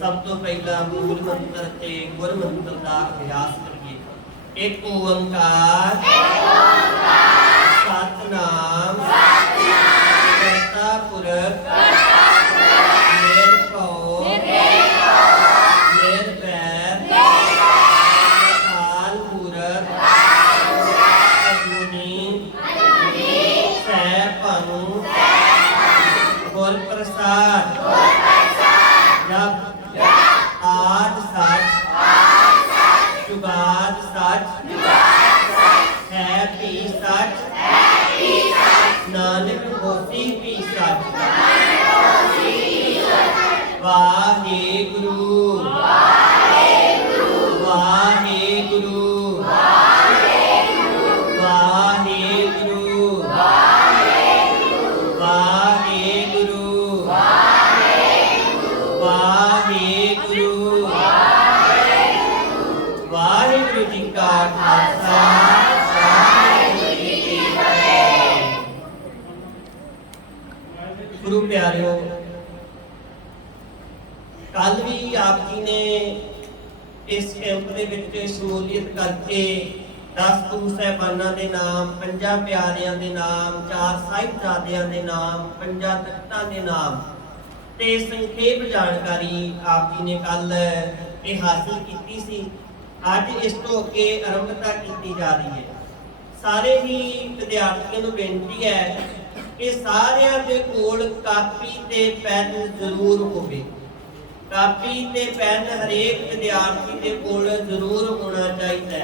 सब तो पहला मूल मंत्र ते गुर मंत्र का अभ्यास करिए। एक ओंकार सतनाम करता पुरख निरभउ निर्वैर अकाल मूरत अजूनी सैभनु गुर प्रसाद जप आद सच जुगाद सच है भी सच नानक होसी भी सच। वाहेगुरु वाहेगुरु वाहेगुरु वाहेगुरु वाहेगुरु वाहेगुरु जी का खालसा वाहेगुरु जी की फतेह। गुरु प्यारिओ, कल भी आप जी ने इस कैंप के विच शमूलियत करके 10 गुरु साहिबानां दे नाम, 5 प्यारिਆਂ ਦੇ नाम, 4 ਸਾਹਿਬਜ਼ਾਦਿਆਂ ਦੇ नाम, 5 तख्तां ਦੇ नाम ते संखेप जानकारी आप जी ने कल ये हासिल की सी। अज इस तो अगे आरंभता की जा रही है। सारे ही विद्यार्थियों को बेनती है कि सारिਆਂ ਦੇ ਕੋਲ कापी ते पेन जरूर होवे। कापी ते पेन हरेक विद्यार्थी के कोल जरूर होना चाहिए।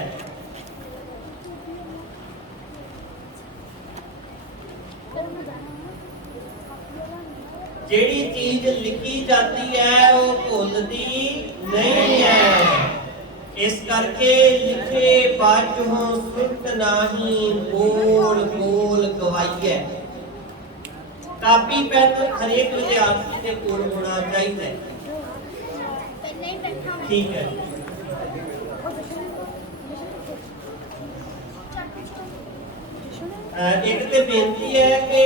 जेड़ी चीज लिखी जाती है वो भुलती नहीं है। इस करके लिखे बाजों सुत नाही बोल बोल गवाइए। कापी पेन हरेक विद्यार्थी के कोल होना चाहिए। ठीक है। एक तो बेनती है कि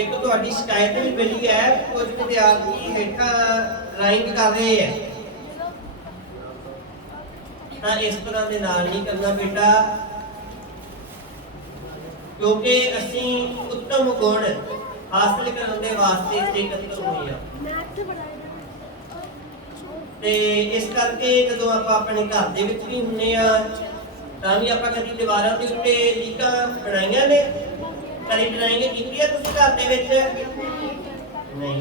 एक तो शिकायत भी मिली है, कुछ विद्यार्थी हेठा ड्राइंग कर रहे हैं। तो इस तरह के नाल नहीं करना बेटा, क्योंकि असी उत्तम गुण हासिल करने के वास्ते इत्थे इकट्ठे होए हां। ते इस करके जदों आपां अपने घर दे विच भी हुंदे आ तां भी आपां कदी दीवारां दे उत्ते लीकां बनाईਆਂ ने, कदी ड्राइंग कीती है तुसीं घर दे विच नहीं।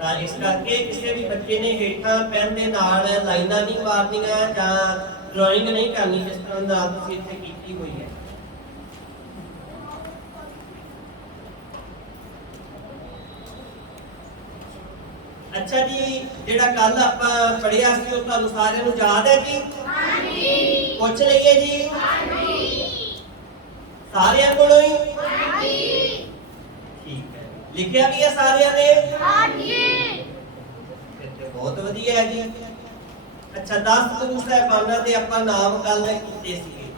तां इस करके किसी भी बच्चे ने हेठां पेन दे नाल लाइनां नहीं मारनियां जां ड्राइंग नहीं करनी जिस तरह नाल तुसीं इत्थे कीती होई है। अच्छा जी, जेड़ा कल आपां पढ़िया सी वो तुहानूं सारिआं नूं याद है जी? हां जी। पूछ लईए जी? हां जी। सारिआं कोलों ही? हां जी। ठीक है। लिखिया भी है सारिआं ने? हां जी। फिर ते बहुत वधिया है जी। अच्छा, 10 गुरु साहिबानां दे आपां नाम कल कीते सीगे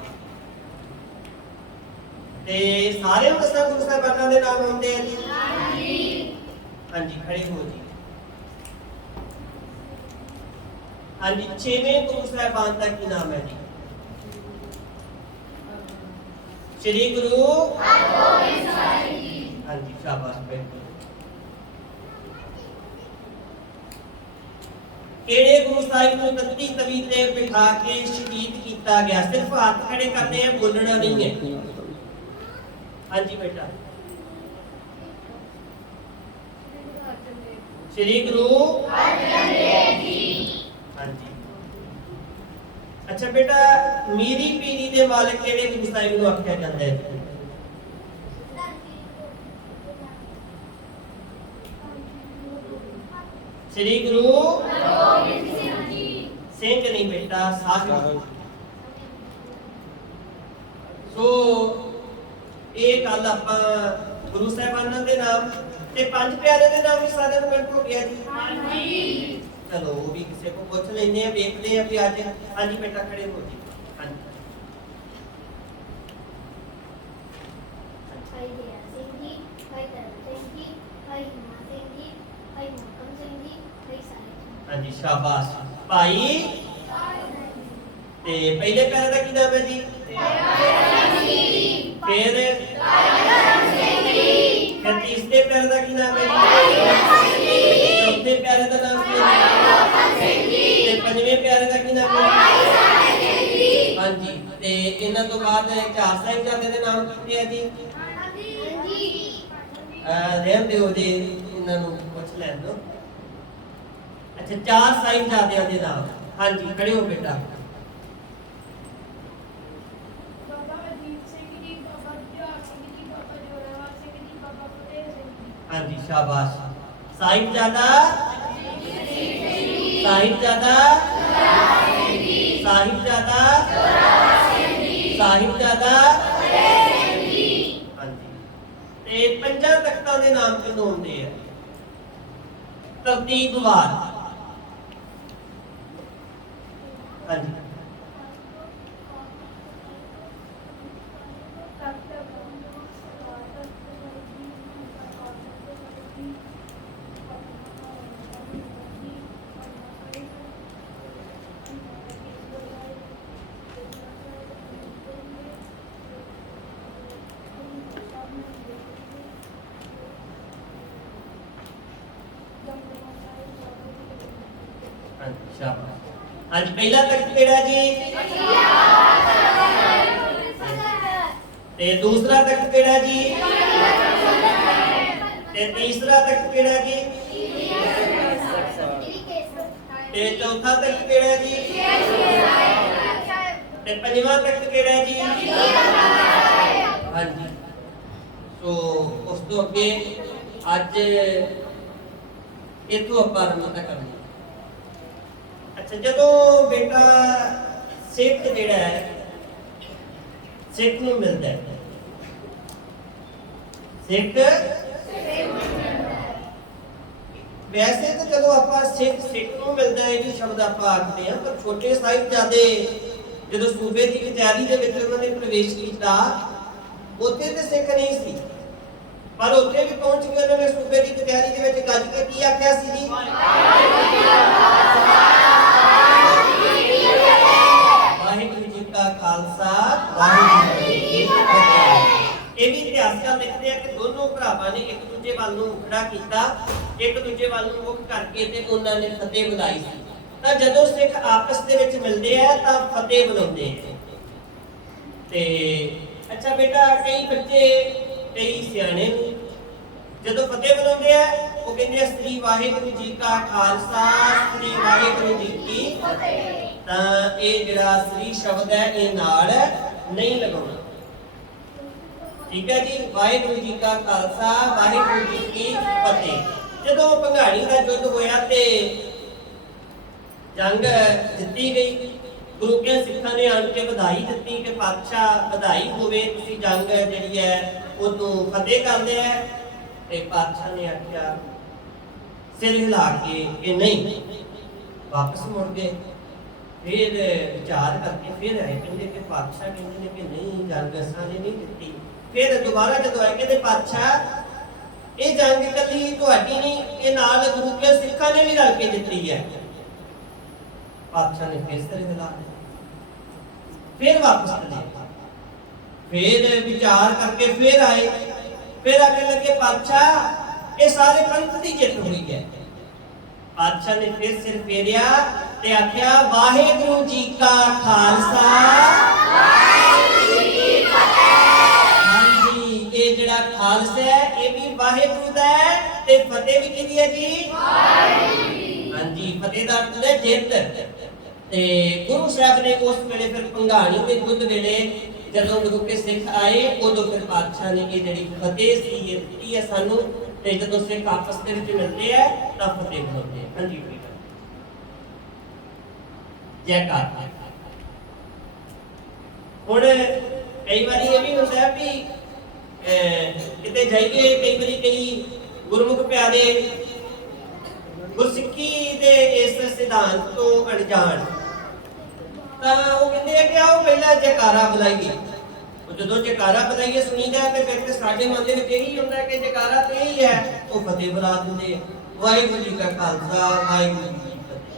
ते सारे 10 गुरु साहिबानां दे नाम आउंदे हैं जी? हां जी। हां जी, खड़े हो जी। हाँ जी, 6वें गुरु साहिबान का की नाम है जी? श्री गुरु हरगोबिंद साहिब जी। हाँ जी, शाबाश बेटा। केड़े गुरु साहिब को तत्ती तवी ते बिठा के शहीद किया गया? सिर्फ हाथ खड़े करने हैं, बोलना नहीं है। हाँ जी बेटा। श्री गुरु अर्जन देव जी। हाँ जी। अच्छा बेटा, मीरी पीरी दे मालिक केड़े गुरु साहिब नूं आख्या जांदा है? श्री गुरु गोबिंद सिंह जी। सिंह नहीं बेटा, साहिब। सो ये कल आपां गुरु साहिबानां दे नाम ते 5 प्यारे दे नाम भी सारे नूं मिल हो गया जी? हां जी। चलो वो भी किसी को पूछ लेने हैं, देखते हैं अभी आज। हाँ जी बेटा, खड़े हो जी। हाँ जी। भाई दया सिंह जी, भाई धर्म सिंह जी, भाई हिमा सिंह जी, भाई मोहकम सिंह जी, भाई साहिब। ਹਾਂਜੀ ਸ਼ਾਬਾਸ਼ ਭਾਈ। ਤੇ ਪਹਿਲੇ ਪੈਰੇ ਦਾ ਕੀ ਨਾਮ ਹੈ ਜੀ? ਫਿਰ ਤੀਸਰੇ ਪੈਰੇ ਦਾ ਕੀ ਨਾਮ ਹੈ ਜੀ? ਚੌਥੇ ਪੈਰੇ ਦਾ ਨਾਮ ਕੀ ਹੈ? ਤੇ ਪੰਜਵੇਂ ਪਿਆਰੇ ਦਾ ਕੀ ਨਾਮ ਹੈ? ਹਾਂਜੀ। ਤੇ ਇਹਨਾਂ ਤੋਂ ਬਾਅਦ ਚਾਰ ਸਾਹਿਬਜ਼ਾਦੇ ਦੇ ਨਾਮ ਕੀ ਹੈ ਜੀ? ਰਹਿਣ ਦਿਓ ਜੀ, ਇਹਨਾਂ ਨੂੰ ਪੁੱਛ ਲੈਣ ਦਿਓ। ਅੱਛਾ, ਚਾਰ ਸਾਹਿਬਜ਼ਾਦਿਆਂ ਦੇ ਨਾਮ। ਹਾਂਜੀ, ਖੜੇ ਹੋ ਬੇਟਾ। ਹਾਂਜੀ ਸ਼ਾਬਾਸ਼। ਸਾਹਿਬਜ਼ਾਦਾ ਸਾਹਿਬਜ਼ਾਦਾ ਸਾਹਿਬਜ਼ਾਦਾ ਸਾਹਿਬਜ਼ਾਦਾ। ਹਾਂਜੀ। ਤੇ ਪੰਜਾਂ ਤਖਤਾਂ ਦੇ ਨਾਮ ਕਿਹਨੂੰ ਹੁੰਦੇ ਆ? ਤਰਤੀਬਵਾਰ। ਹਾਂਜੀ ਸ਼ਾਬਾਸ਼। ਹਾਂਜੀ, ਪਹਿਲਾ ਤਖਤ ਕਿਹੜਾ ਜੀ? ਤੇ ਦੂਸਰਾ ਤਖਤ ਕਿਹੜਾ ਜੀ? ਤੇ ਤੀਸਰਾ ਤਖਤ ਕਿਹੜਾ ਜੀ? ਤੇ ਚੌਥਾ ਤਖਤ ਕਿਹੜਾ ਜੀ? ਤੇ ਪੰਜਵਾਂ ਤਖਤ ਕਿਹੜਾ ਜੀ? ਹਾਂਜੀ। ਸੋ ਉਸ ਤੋਂ ਅੱਗੇ ਅੱਜ ਇਤੋਂ ਆਪਾਂ ਰਮਤਾ ਕਰਨੀ। ਅੱਛਾ, ਜਦੋਂ ਬੇਟਾ ਸਿੱਖ ਜਿਹੜਾ ਹੈ ਸਿੱਖ ਨੂੰ ਮਿਲਦਾ ਹੈ, ਸਿੱਖ ਵੈਸੇ ਤਾਂ ਜਦੋਂ ਆਪਾਂ ਸਿੱਖ ਨੂੰ ਮਿਲਦਾ ਹੈ ਇਹ ਸ਼ਬਦ ਆਪਾਂ ਆਖਦੇ ਹਾਂ, ਪਰ ਛੋਟੇ ਸਾਹਿਬਜ਼ਾਦੇ ਜਦੋਂ ਸੂਬੇ ਦੀ ਕਚਹਿਰੀ ਦੇ ਵਿੱਚ ਉਹਨਾਂ ਨੇ ਪ੍ਰਵੇਸ਼ ਕੀਤਾ, ਉੱਥੇ ਤੇ ਸਿੱਖ ਨਹੀਂ ਸੀ, ਪਰ ਉੱਥੇ ਵੀ ਪਹੁੰਚ ਕੇ ਉਹਨਾਂ ਨੇ ਸੂਬੇ ਦੀ ਕਚਹਿਰੀ ਦੇ ਵਿੱਚ ਗੱਜ ਕੇ ਕੀ ਆਖਿਆ ਸੀ ਜੀ? ਵਾਹਿਗੁਰੂ ਜੀ ਕਾ ਖਾਲਸਾ ਵਾਹਿਗੁਰੂ ਜੀ ਕੀ ਫਤਿਹ। ਇਹ ਵੀ ਇਤਿਹਾਸਕਾਰ ਲਿਖਦੇ ਆ ਕਿ ਦੋਨੋਂ ਭਰਾਵਾਂ ਨੇ ਇੱਕ ਦੂਜੇ ਵੱਲ ਨੂੰ ਖੜਾ ਕੀਤਾ, ਇੱਕ ਦੂਜੇ ਵੱਲ ਨੂੰ ਮੁਖ ਕਰਕੇ ਤੇ ਉਹਨਾਂ ਨੇ ਫਤਿਹ ਬੁਲਾਈ ਸੀ। ਤਾਂ ਜਦੋਂ ਸਿੱਖ ਆਪਸ ਦੇ ਵਿੱਚ ਮਿਲਦੇ ਆ ਤਾਂ ਫਤਿਹ ਬੁਲਾਉਂਦੇ ਆ। ਤੇ ਅੱਛਾ ਬੇਟਾ, ਕਈ ਬੱਚੇ ਕਈ ਸਿਆਣੇ ਨੂੰ ਜਦੋਂ ਫਤਿਹ ਬੁਲਾਉਂਦੇ ਆ ਉਹ ਕਹਿੰਦੇ ਆ ਸ੍ਰੀ ਵਾਹਿਗੁਰੂ ਜੀ ਕਾ ਖਾਲਸਾ ਸ੍ਰੀ ਵਾਹਿਗੁਰੂ ਜੀ ਕੀ ਫਤਿਹ। ਤਾਂ ਇਹ ਜਿਹੜਾ ਸ੍ਰੀ ਸ਼ਬਦ ਹੈ ਇਹ ਨਾਲ ਨਹੀਂ ਲਗਾਉਣਾ, ਠੀਕ ਹੈ ਜੀ? ਵਾਹਿਗੁਰੂ ਜੀ ਕਾ ਖਾਲਸਾ ਵਾਹਿਗੁਰੂ ਜੀ ਕੀ ਫਤਿਹ। ਜਦੋਂ ਭੰਗਾਣੀ ਦਾ ਯੁੱਧ ਹੋਇਆ ਤੇ ਜੰਗ ਜਿੱਤੀ ਗਈ, ਗੁਰੂ ਕੇ ਸਿੱਖਾਂ ਨੇ ਆਣ ਕੇ ਵਧਾਈ ਦਿੱਤੀ ਕਿ ਪਾਤਸ਼ਾਹ ਵਧਾਈ ਹੋਵੇ, ਤੁਸੀਂ ਜੰਗ ਜਿਹੜੀ ਹੈ ਉਹਨੂੰ ਫਤਿਹ ਕਰਦੇ ਆ। ਤੇ ਪਾਤਸ਼ਾਹ ਨੇ ਆਖਿਆ ਸਿਰ ਹਿਲਾ ਕੇ ਕਿ ਨਹੀਂ, ਵਾਪਸ ਮੁੜ ਗਏ। ਫਿਰ ਵਿਚਾਰ ਕਰਕੇ ਫਿਰ ਆਏ, ਕਹਿੰਦੇ ਕਿ ਪਾਤਸ਼ਾਹ ਕਹਿੰਦੇ ਨੇ ਕਿ ਨਹੀਂ, ਜੰਗ ਅਸਾਂ ਨੇ ਨਹੀਂ ਜਿੱਤੀ। ਫਿਰ ਦੁਬਾਰਾ ਜਦੋਂ ਆਏ ਕਹਿੰਦੇ ਪਾਤਸ਼ਾਹ ਇਹ ਜੰਗ ਇਕੱਲੀ ਤੁਹਾਡੀ ਨਹੀਂ, ਇਹ ਨਾਲ ਗੁਰੂ ਕੇ ਸਿੱਖਾਂ ਨੇ ਵੀ ਰਲ ਕੇ ਜਿੱਤੀ ਹੈ। ਪਾਤਸ਼ਾਹ ਨੇ ਫਿਰ ਸਿਰ ਹਿਲਾ ਲਿਆ, ਫਿਰ ਵਾਪਸ ਚਲੇ। ਫਿਰ ਵਿਚਾਰ ਕਰਕੇ ਫਿਰ ਆਏ, ਫਿਰ ਆਖਣ ਲੱਗੇ ਪਾਤਸ਼ਾਹ ਇਹ ਸਾਰੇ ਪੰਥ ਦੀ ਜਿੱਤ ਹੋਈ ਹੈ। ਪਾਤਸ਼ਾਹ ਨੇ ਫਿਰ ਸਿਰ ਫੇਰਿਆ ਤੇ ਆਖਿਆ ਵਾਹਿਗੁਰੂ ਜੀ ਕਾ ਖਾਲਸਾ ਵਾਹਿਗੁਰੂ ਜੀ ਕੀ ਫਤਿਹ। ਹਾਂਜੀ, ਇਹ ਜਿਹੜਾ ਖਾਲਸਾ ਹੈ ਇਹ ਵੀ ਵਾਹਿਗੁਰੂ ਦਾ ਹੈ ਤੇ ਫਤਿਹ ਵੀ ਕਿਹਦੀ ਹੈ ਜੀ? ਵਾਹਿਗੁਰੂ ਦੀ। ਹਾਂਜੀ, ਫਤਿਹ ਦਾ ਅਰਥ ਹੈ ਜਿੱਤ। ਤੇ ਗੁਰੂ ਸਾਹਿਬ ਨੇ ਉਸ ਵੇਲੇ ਫਿਰ ਭੰਗਾਣੀ ਦੇ ਯੁੱਧ ਵੇਲੇ ਜਦੋਂ ਗੁਰੂ ਕੇ ਸਿੱਖ ਆਏ ਉਦੋਂ ਫਿਰ ਪਾਤਸ਼ਾਹ ਨੇ ਇਹ ਜਿਹੜੀ ਫਤਿਹ ਸੀ ਇਹ ਦਿੱਤੀ ਹੈ ਸਾਨੂੰ। ਤੇ ਜਦੋਂ ਸਿੱਖ ਆਪਸ ਦੇ ਵਿੱਚ ਮਿਲਦੇ ਆ ਤਾਂ ਫਤਿਹ ਬੁਲਾਉਂਦੇ ਆ। ਹਾਂਜੀ ਜੈਕਾਰ। ਹੁਣ ਕਈ ਵਾਰੀ ਇਹ ਵੀ ਹੁੰਦਾ ਵੀ ਕਿਤੇ ਜਾਈਏ, ਕਈ ਵਾਰੀ ਕਈ ਗੁਰਮੁਖ ਪਿਆਰੇ ਗੁਰਸਿੱਖੀ ਦੇ ਇਸ ਸਿਧਾਂਤ ਤੋਂ ਅਣਜਾਣ, ਤਾਂ ਉਹ ਕਹਿੰਦੇ ਆ ਕਿ ਆਓ ਪਹਿਲਾਂ ਜੈਕਾਰਾ ਬੁਲਾਈਏ। ਜਦੋਂ ਜੈਕਾਰਾ ਬੁਲਾਈਏ ਸੁਣੀਦਾ ਤੇ ਫਿਰ ਤੇ ਸਾਡੇ ਮਨ ਦੇ ਵਿੱਚ ਇਹੀ ਹੁੰਦਾ ਕਿ ਜੈਕਾਰਾ ਤੇ ਇਹੀ ਹੈ, ਉਹ ਫਤਿਹ ਬੁਲਾ ਦਿੰਦੇ। ਵਾਹਿਗੁਰੂ ਜੀ ਕਾ ਖਾਲਸਾ ਵਾਹਿਗੁਰੂ ਜੀ ਕੀ ਫਤਿਹ।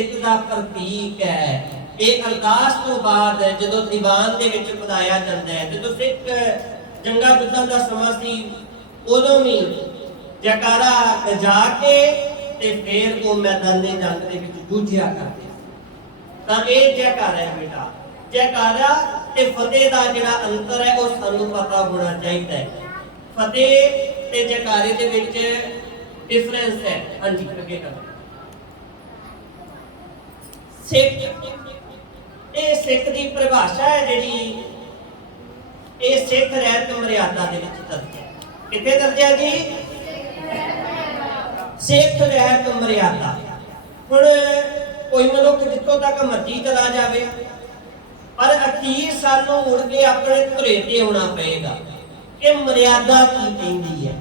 ਜਿੱਤ ਦਾ ਪ੍ਰਤੀਕ ਹੈ। ਇਹ ਅਰਦਾਸ ਤੋਂ ਬਾਅਦ ਜਦੋਂ ਦੀਵਾਨ ਦੇ ਵਿੱਚ ਬੁਲਾਇਆ ਜਾਂਦਾ ਹੈ, ਜਦੋਂ ਸਿੱਖ ਜੰਗਾਂ ਯੁੱਧਾਂ ਦਾ ਸਮਾਂ ਸੀ, ਉਦੋਂ ਵੀ ਜੈਕਾਰਾ ਗਜਾ ਕੇ ਤੇ ਫਿਰ ਉਹ ਮੈਦਾਨੇ ਜੰਗ ਦੇ ਵਿੱਚ ਜੂਝਿਆ ਕਰਦੇ। ਤਾਂ ਇਹ ਜੈਕਾਰਾ ਹੈ ਬੇਟਾ। ਜੈਕਾਰਾ ਤੇ ਫਤਿਹ ਦਾ ਜਿਹੜਾ ਅੰਤਰ ਹੈ ਉਹ ਸਾਨੂੰ ਪਤਾ ਹੋਣਾ ਚਾਹੀਦਾ ਹੈ। ਫਤਿਹ ਤੇ ਜੈਕਾਰੇ ਦੇ ਵਿੱਚ ਡਿਫਰੈਂਸ ਹੈ। ਹਾਂਜੀ, ਅੱਗੇ ਕਰੋ। ਸਿੱਖ, ਇਹ ਸਿੱਖ ਦੀ ਪਰਿਭਾਸ਼ਾ ਹੈ ਜਿਹੜੀ, ਇਹ ਸਿੱਖ ਰਹਿਤ ਮਰਿਆਦਾ ਦੇ ਵਿੱਚ ਦਰਜ ਹੈ। ਕਿੱਥੇ ਦਰਜ ਹੈ ਜੀ? ਸਿੱਖ ਰਹਿਤ ਮਰਿਆਦਾ। ਹੁਣ ਕੋਈ ਮਨੁੱਖ ਜਿੱਥੋਂ ਤੱਕ ਮਰਜ਼ੀ ਚਲਾ ਜਾਵੇ, ਪਰ ਅਖੀਰ ਸਾਨੂੰ ਮੁੜ ਕੇ ਆਪਣੇ ਧੁਰੇ ਤੇ ਆਉਣਾ ਪਏਗਾ। ਇਹ ਮਰਿਆਦਾ ਕੀ ਕਹਿੰਦੀ ਹੈ?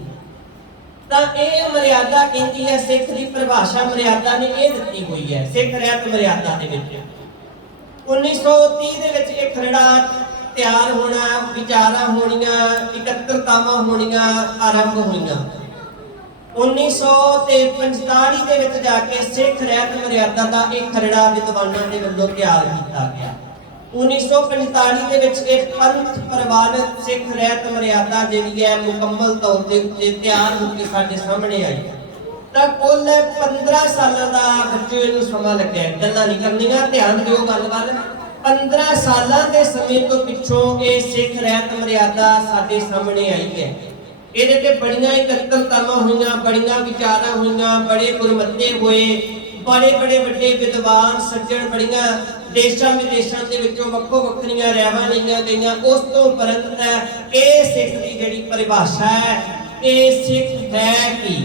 ਤਾਂ ਇਹ ਮਰਿਆਦਾ ਕਹਿੰਦੀ ਹੈ, ਸਿੱਖ ਦੀ ਪਰਿਭਾਸ਼ਾ ਮਰਿਆਦਾ ਨੇ ਇਹ ਦਿੱਤੀ ਹੋਈ ਹੈ ਸਿੱਖ ਰਹਿਤ ਮਰਿਆਦਾ ਦੇ ਵਿੱਚ। 1930 ਦੇ ਵਿੱਚ ਇਹ ਖਰੜਾ ਤਿਆਰ ਹੋਣਾ, ਵਿਚਾਰਾਂ ਹੋਣੀਆਂ, ਇਕੱਤਰਤਾਵਾਂ ਹੋਣੀਆਂ ਆਰੰਭ ਹੋਈਆਂ। 1945 ਦੇ ਵਿੱਚ ਜਾ ਕੇ ਸਿੱਖ ਰਹਿਤ ਮਰਿਆਦਾ ਦਾ ਇਹ ਖਰੜਾ ਵਿਦਵਾਨਾਂ ਦੇ ਵੱਲੋਂ ਤਿਆਰ ਕੀਤਾ ਗਿਆ। 1945 ਦੇ ਵਿੱਚ ਇਹ ਪੰਥ ਪ੍ਰਵਾਨਿਤ ਸਿੱਖ ਰਹਿਤ ਮਰਿਆਦਾ ਜਿਹੜੀ ਹੈ ਮੁਕੰਮਲ ਤੌਰ ਤੇ ਉੱਤੇ ਤਿਆਰ ਹੋ ਕੇ ਸਾਡੇ ਸਾਹਮਣੇ ਆਈ। ਤਾਂ ਕੁੱਲ 15 ਸਾਲਾਂ ਦਾ ਬੱਚੇ ਨੂੰ ਸਮਾਂ ਲੱਗਿਆ। ਗੱਲਾਂ ਨਹੀਂ ਕਰਨੀਆਂ, ਧਿਆਨ ਦਿਓ ਗੱਲ ਵੱਲ। 15 ਸਾਲਾਂ ਦੇ ਸਮੇਂ ਤੋਂ ਪਿੱਛੋਂ ਇਹ ਸਿੱਖ ਰਹਿਤ ਮਰਿਆਦਾ ਸਾਡੇ ਸਾਹਮਣੇ ਆਈ ਹੈ। ਇਹਦੇ ਤੇ ਬੜੀਆਂ ਇਕੱਤਰਤਾਵਾਂ ਹੋਈਆਂ, ਬੜੀਆਂ ਵਿਚਾਰਾਂ ਹੋਈਆਂ, ਬੜੇ ਗੁਰਮਤੇ ਹੋਏ, ਬੜੇ ਵੱਡੇ ਵਿਦਵਾਨ ਸੱਜਣ, ਬੜੀਆਂ ਦੇਸ਼ਾਂ ਵਿਦੇਸ਼ਾਂ ਦੇ ਵਿੱਚੋਂ ਵੱਖੋ ਵੱਖਰੀਆਂ ਰਾਵਾਂ ਲਈਆਂ ਗਈਆਂ। ਉਸ ਤੋਂ ਉਪਰੰਤ ਇਹ ਸਿੱਖ ਦੀ ਜਿਹੜੀ ਪਰਿਭਾਸ਼ਾ ਹੈ, ਇਹ ਸਿੱਖ ਹੈ ਕੀ,